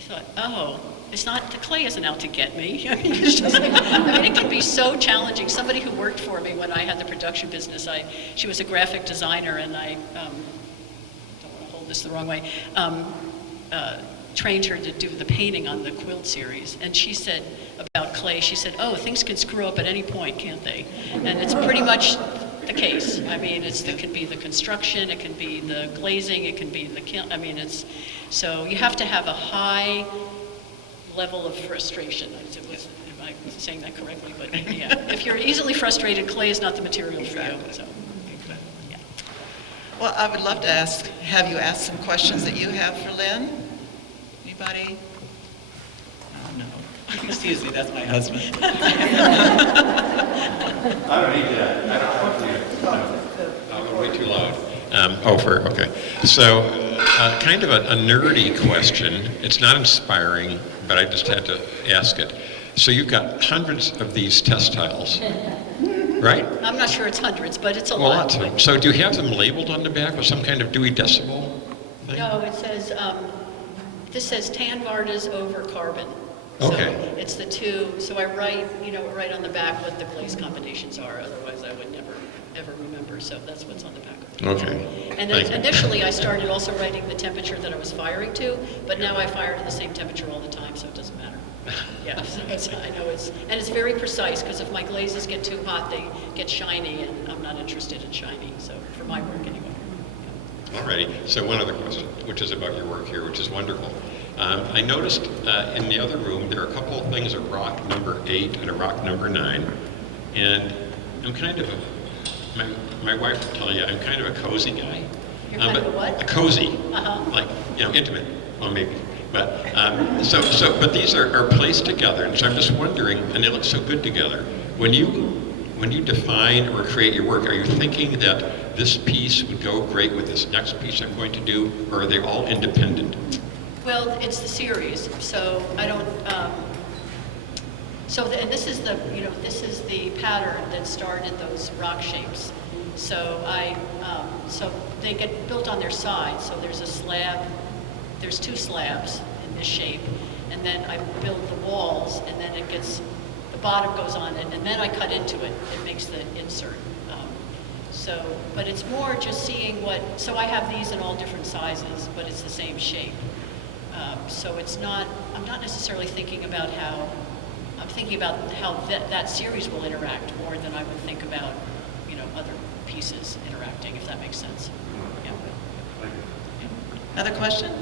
thought, oh, the clay isn't out to get me. I mean, it's just like, it can be so challenging. Somebody who worked for me when I had the production business, she was a graphic designer, and I don't want to hold this the wrong way, trained her to do the painting on the quilt series. And she said about clay, she said, oh, things can screw up at any point, can't they? And it's pretty much the case. I mean, it can be the construction, it can be the glazing, it can be the kiln. I mean, so you have to have a high level of frustration. Am I saying that correctly? But yeah, if you're easily frustrated, clay is not the material for you. So, yeah. Well, I would love to have you ask some questions that you have for Lynn. Anybody? Oh, no. Excuse me, that's my husband. I don't need that. I don't way too loud. Okay. So, kind of a nerdy question. It's not inspiring, but I just had to ask it. So you've got hundreds of these test tiles, right? I'm not sure it's hundreds, but it's a Well, lot. lots of them. So do you have them labeled on the back with some kind of Dewey Decimal thing? No, it says, this says tan Vardas over carbon. Okay. So it's the two, so I write, right on the back what the glaze combinations are, otherwise I would never, ever remember, so that's what's on the back of it. Okay. And Thank then you. initially, I started also writing the temperature that I was firing to, but now I fire to the same temperature all the time, so it doesn't matter. Yeah, so I know and it's very precise, because if my glazes get too hot, they get shiny, and I'm not interested in shiny, so for my work anyway. Alrighty, so one other question, which is about your work here, which is wonderful. I noticed in the other room, there are a couple of things, a rock number 8 and a rock number 9, and I'm kind of my wife will tell you, I'm kind of a cozy guy. You're kind of a what? A cozy, Uh-huh. like, intimate, well, maybe. But, but these are placed together, and so I'm just wondering, and they look so good together, when you define or create your work, are you thinking that this piece would go great with this next piece I'm going to do, or are they all independent? Well, it's the series, so I don't, and this is this is the pattern that started those rock shapes. So so they get built on their sides, so there's a slab, there's 2 slabs in this shape, and then I build the walls, and then the bottom goes on it, and then I cut into it. It makes the insert. But it's more just seeing so I have these in all different sizes, but it's the same shape. So I'm not necessarily thinking about I'm thinking about how that series will interact more than I would think about, other pieces interacting, if that makes sense. Yeah. Another question?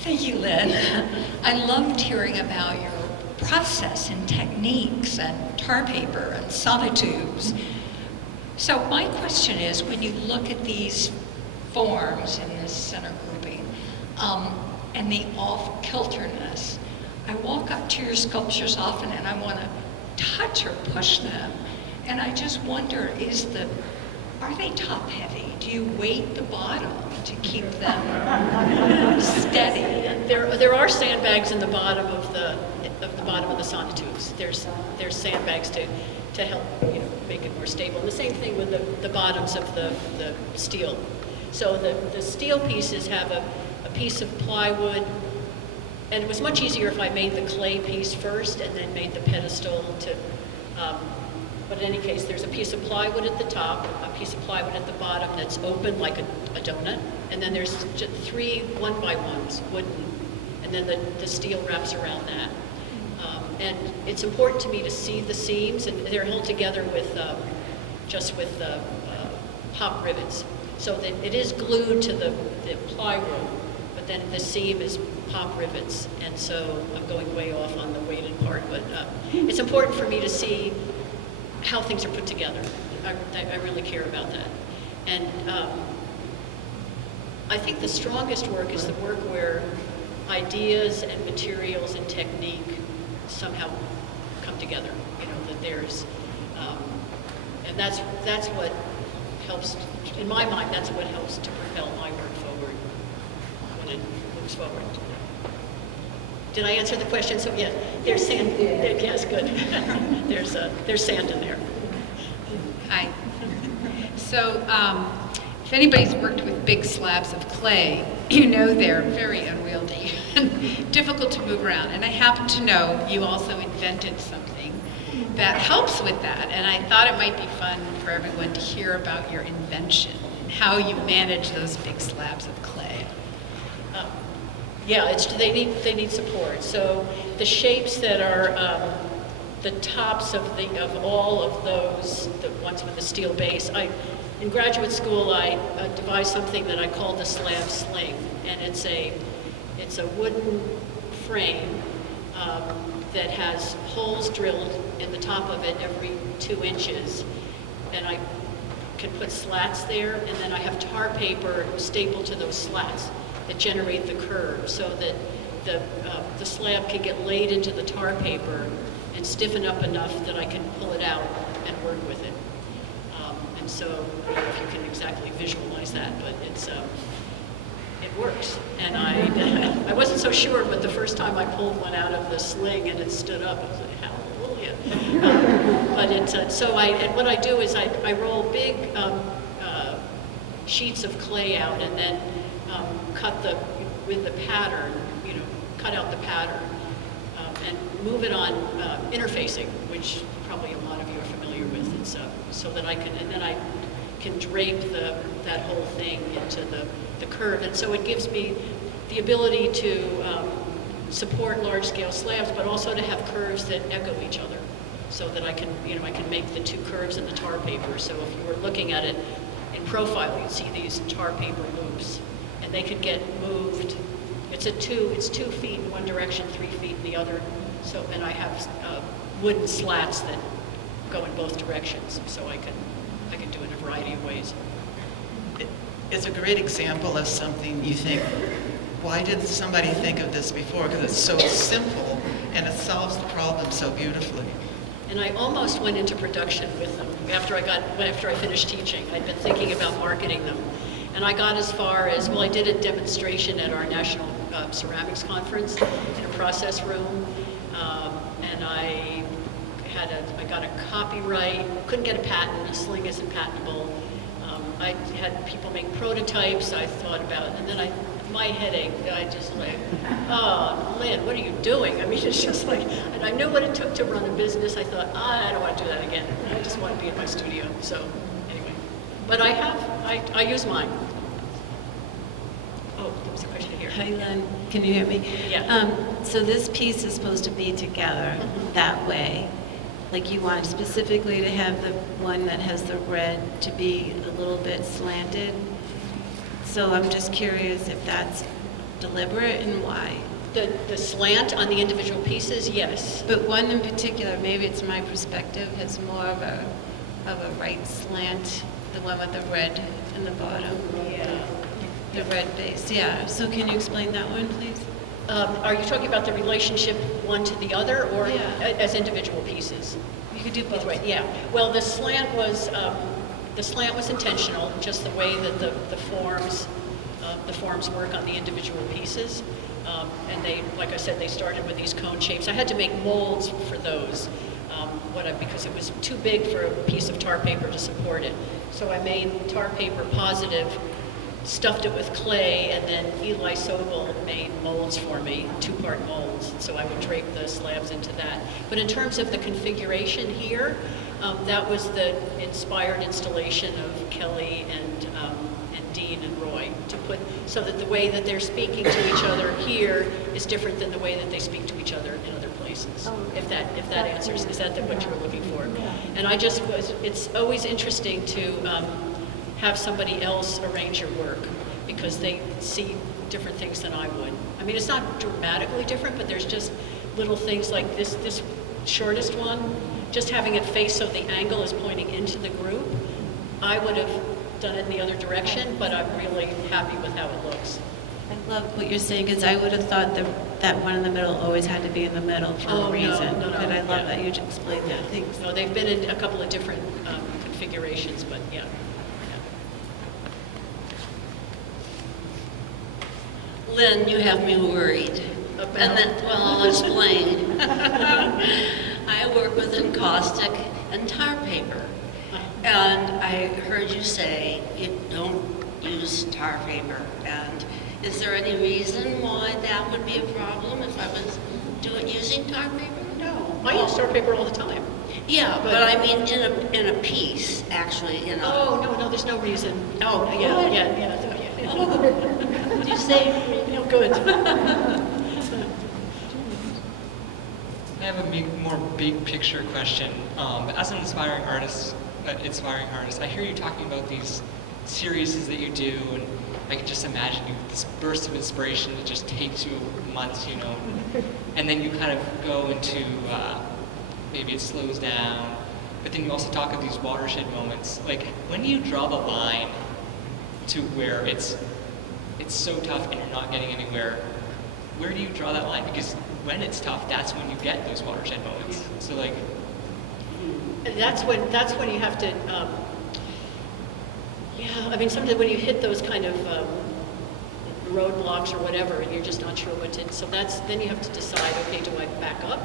Thank you, Lynn. I loved hearing about your process and techniques and tar paper and sonotubes. So my question is, when you look at these forms in this center grouping, and the off-kilterness, I walk up to your sculptures often and I want to touch or push them, and I just wonder, are they top heavy? Do you weight the bottom to keep them steady? There are sandbags in the bottom of the sonotubes. There's sandbags to help make it more stable. And the same thing with the bottoms of the steel. So the steel pieces have a piece of plywood, and it was much easier if I made the clay piece first and then made the pedestal to. But in any case, there's a piece of plywood at the top, a piece of plywood at the bottom that's open like a donut, and then there's just 3 1x1s, wooden, and then the steel wraps around that. And it's important to me to see the seams, and they're held together with pop rivets. So that it is glued to the plywood, but then the seam is pop rivets. And so I'm going way off on the weighted part, but it's important for me to see how things are put together. I really care about that. And I think the strongest work is the work where ideas and materials and technique somehow come together. That there's, and that's what helps, in my mind, that's what helps to propel my work forward when it moves forward. Did I answer the question? So yeah, there's sand. Yes, good. There's sand in there. Hi. So if anybody's worked with big slabs of clay, they're very unwieldy and difficult to move around. And I happen to know you also invented something that helps with that. And I thought it might be fun for everyone to hear about your invention and how you manage those big slabs of clay. Yeah, they need support. So the shapes that are the tops of all of those, the ones with the steel base. In graduate school, I devised something that I call the slab sling, and it's a wooden frame that has holes drilled in the top of it every 2 inches, and I can put slats there, and then I have tar paper stapled to those slats that generate the curve, so that the slab can get laid into the tar paper and stiffen up enough that I can pull it out and work with it. And so, I don't know if you can exactly visualize that, but it works. And I wasn't so sure, but the first time I pulled one out of the sling and it stood up, I was like, hallelujah. And what I do is I roll big sheets of clay out, and then cut with the pattern, cut out the pattern, and move it on interfacing, which probably a lot of you are familiar with. It's so that then I can drape that whole thing into the curve, and so it gives me the ability to support large-scale slabs, but also to have curves that echo each other, so that I can make the two curves in the tar paper. So if you were looking at it in profile, you'd see these tar paper loops, and they could get moved. It's 2 feet in one direction, 3 feet in the other. So, and I have wooden slats that go in both directions, so I can do it in a variety of ways. It's a great example of something you think, why didn't somebody think of this before? Because it's so simple and it solves the problem so beautifully. And I almost went into production with them after I finished teaching. I'd been thinking about marketing them. And I got as far as, I did a demonstration at our National Ceramics Conference in a process room. And I got a copyright, couldn't get a patent, a sling isn't patentable. I had people make prototypes, I thought about, and then my headache, I just like, oh, Lynn, what are you doing? I mean, it's just like, and I knew what it took to run a business. I thought, I don't want to do that again. I just want to be in my studio. So anyway, but I use mine. Oh, there was a question here. Hi, Lynn. Can you hear me? Yeah. So this piece is supposed to be together that way. Like you want specifically to have the one that has the red to be a little bit slanted. So I'm just curious if that's deliberate and why. The slant on the individual pieces, yes. But one in particular, maybe it's my perspective, has more of a right slant, the one with the red in the bottom. Yeah. The red base, yeah. So can you explain that one, please? Are you talking about the relationship one to the other, or Yeah. as individual pieces? You could do Both both. ways, yeah. Well, the slant was intentional, just the way that the forms work on the individual pieces. And they, like I said, they started with these cone shapes. I had to make molds for those, because it was too big for a piece of tar paper to support it. So I made tar paper positive, stuffed it with clay, and then Eli Sobel made molds for me, 2-part molds. So I would drape the slabs into that. But in terms of the configuration here, that was the inspired installation of Kelly and Dean and Roy, to put so that the way that they're speaking to each other here is different than the way that they speak to each other in other places. Oh, If that answers, is that what you were looking for? And it's always interesting to have somebody else arrange your work, because they see different things than I would. I mean, it's not dramatically different, but there's just little things like this shortest one, just having it face so the angle is pointing into the group. I would have done it in the other direction, but I'm really happy with how it looks. I love what you're saying, because I would have thought that one in the middle always had to be in the middle for a reason. No, but I love yeah. that you just explained that. Thanks. No, they've been in a couple of different configurations, but yeah. Lynn, you have me worried. About? And then, well, I'll explain. I work with encaustic and tar paper. And I heard you say you don't use tar paper. And is there any reason why that would be a problem if I was using tar paper? No, I use tar paper all the time. Yeah, but I mean in a piece, actually, in a... Oh, no, there's no reason. Oh, yeah, good. yeah. Oh, would you say... No, good. I have a more big picture question. As an inspiring artist, I hear you talking about these series that you do, and I can just imagine this burst of inspiration that just takes you months, and then you kind of go into, maybe it slows down, but then you also talk of these watershed moments. Like, when do you draw the line to where it's so tough and you're not getting anywhere? Where do you draw that line? Because when it's tough, that's when you get those watershed moments. So like, That's when you have to, I mean, sometimes when you hit those kind of roadblocks or whatever, and you're just not sure what to, so then you have to decide, okay, do I back up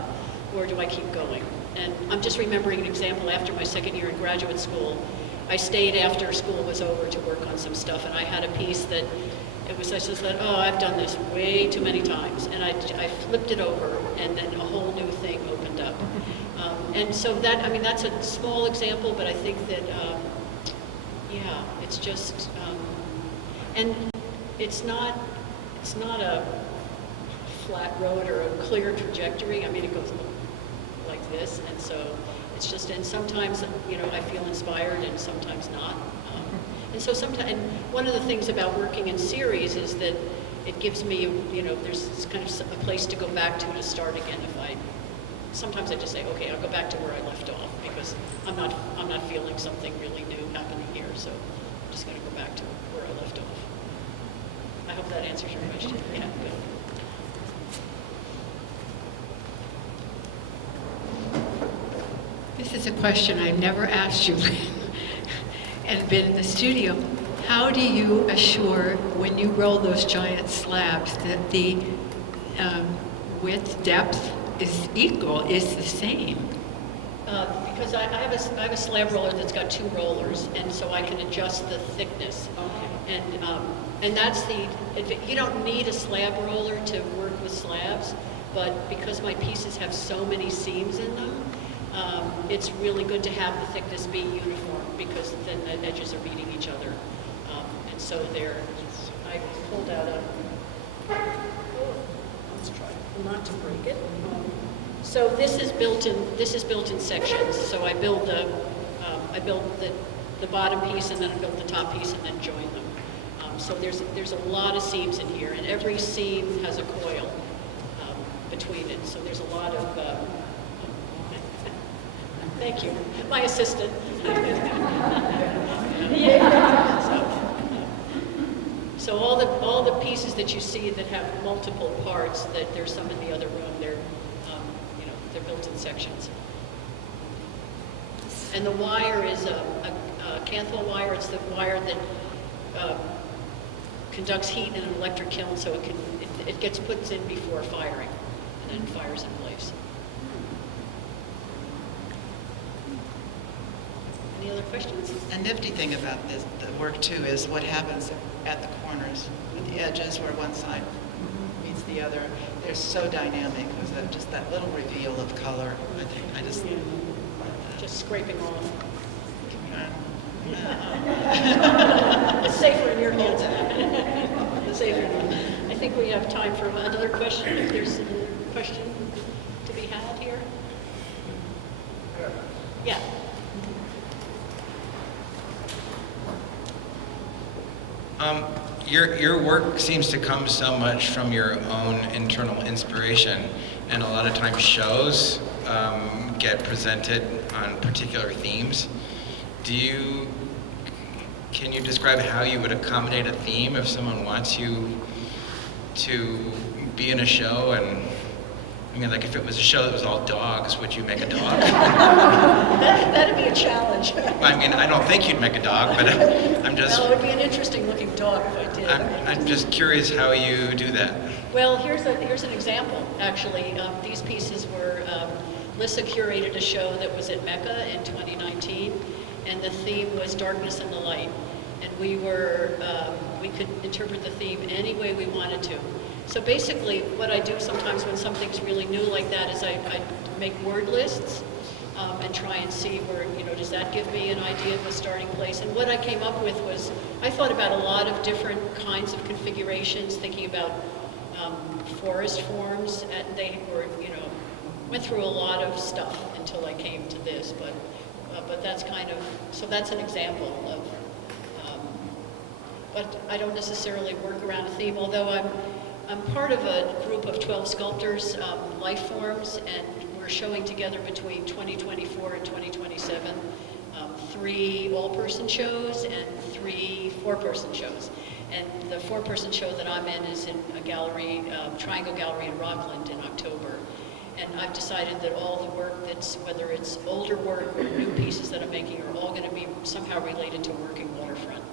or do I keep going? And I'm just remembering an example after my second year in graduate school. I stayed after school was over to work on some stuff, and I had a piece that It was such as that, oh, I've done this way too many times. And I flipped it over, and then a whole new thing opened up. And so that, I mean, that's a small example, but I think that, yeah, it's just, and it's not a flat road or a clear trajectory. I mean, it goes like this, and so it's just, and sometimes, you know, I feel inspired and sometimes not. And so sometimes, and one of the things about working in series is that it gives me, you know, there's kind of a place to go back to start again if sometimes I just say, okay, I'll go back to where I left off because I'm not feeling something really new happening here, so I'm just going to go back to where I left off. I hope that answers your question. Yeah, good. This is a question I've never asked you and been in the studio. How do you assure when you roll those giant slabs that the width, depth is equal, is the same? Because I have a slab roller that's got 2 rollers, and so I can adjust the thickness. Okay. And that's you don't need a slab roller to work with slabs, but because my pieces have so many seams in them, it's really good to have the thickness be uniform because then the edges are meeting each other. And so I pulled out let's try not to break it. So this is built in sections. So I build the bottom piece, and then I build the top piece, and then join them. So there's a lot of seams in here, and every seam has a coil between it. So there's a lot of thank you, my assistant. So all the pieces that you see that have multiple parts, that there's some in the other room, they're built in sections. And the wire is a Canthal wire. It's the wire that conducts heat in an electric kiln, so it gets put in before firing, and then fires in place. Any other questions? A nifty thing about the work too is what happens at the corners, at the edges where one side meets the other. They're so dynamic. It was just that little reveal of color. I think I just Just scraping off. uh, It's safer in your hands. It's safer. I think we have time for another question. If there's a question to be had here. Yeah. Your work seems to come so much from your own internal inspiration, and a lot of times shows get presented on particular themes. Can you describe how you would accommodate a theme if someone wants you to be in a show? And I mean, like if it was a show that was all dogs, would you make a dog? That'd be a challenge. I mean, I don't think you'd make a dog, but I'm just... Well, it would be an interesting looking dog if I did. I'm just curious how you do that. Well, here's an example, actually. These pieces were, Lissa curated a show that was at Mecca in 2019, and the theme was darkness and the light. And we could interpret the theme any way we wanted to. So basically, what I do sometimes when something's really new like that is I make word lists and try and see where, does that give me an idea of a starting place? And what I came up with was, I thought about a lot of different kinds of configurations, thinking about forest forms, and they were, went through a lot of stuff until I came to this, but that's so that's an example of, but I don't necessarily work around a theme, although I'm part of a group of 12 sculptors, life forms, and we're showing together between 2024 and 2027 3 all-person shows and 3 four-person shows. And the four-person show that I'm in is in a gallery, Triangle Gallery in Rockland in October. And I've decided that all the work whether it's older work or new pieces that I'm making, are all going to be somehow related to working waterfront.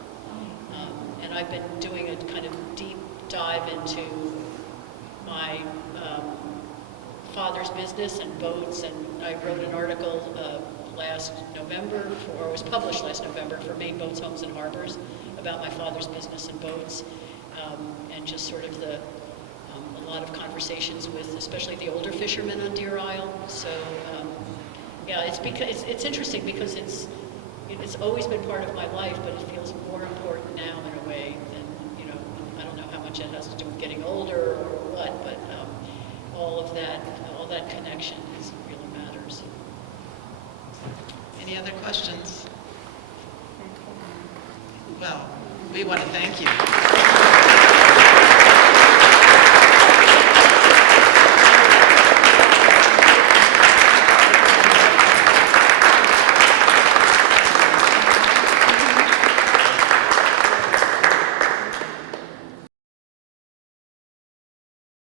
And I've been doing a kind of deep dive into my father's business and boats, and I wrote an article last November, or was published last November, for Maine Boats, Homes, and Harbors about my father's business and boats. and just sort of a lot of conversations with, especially the older fishermen on Deer Isle. So, yeah, it's interesting because it's always been part of my life, but it feels more important now in a way than, I don't know how much it has to do with getting older or what, but all that connection really matters. Any other questions? Well, we want to thank you.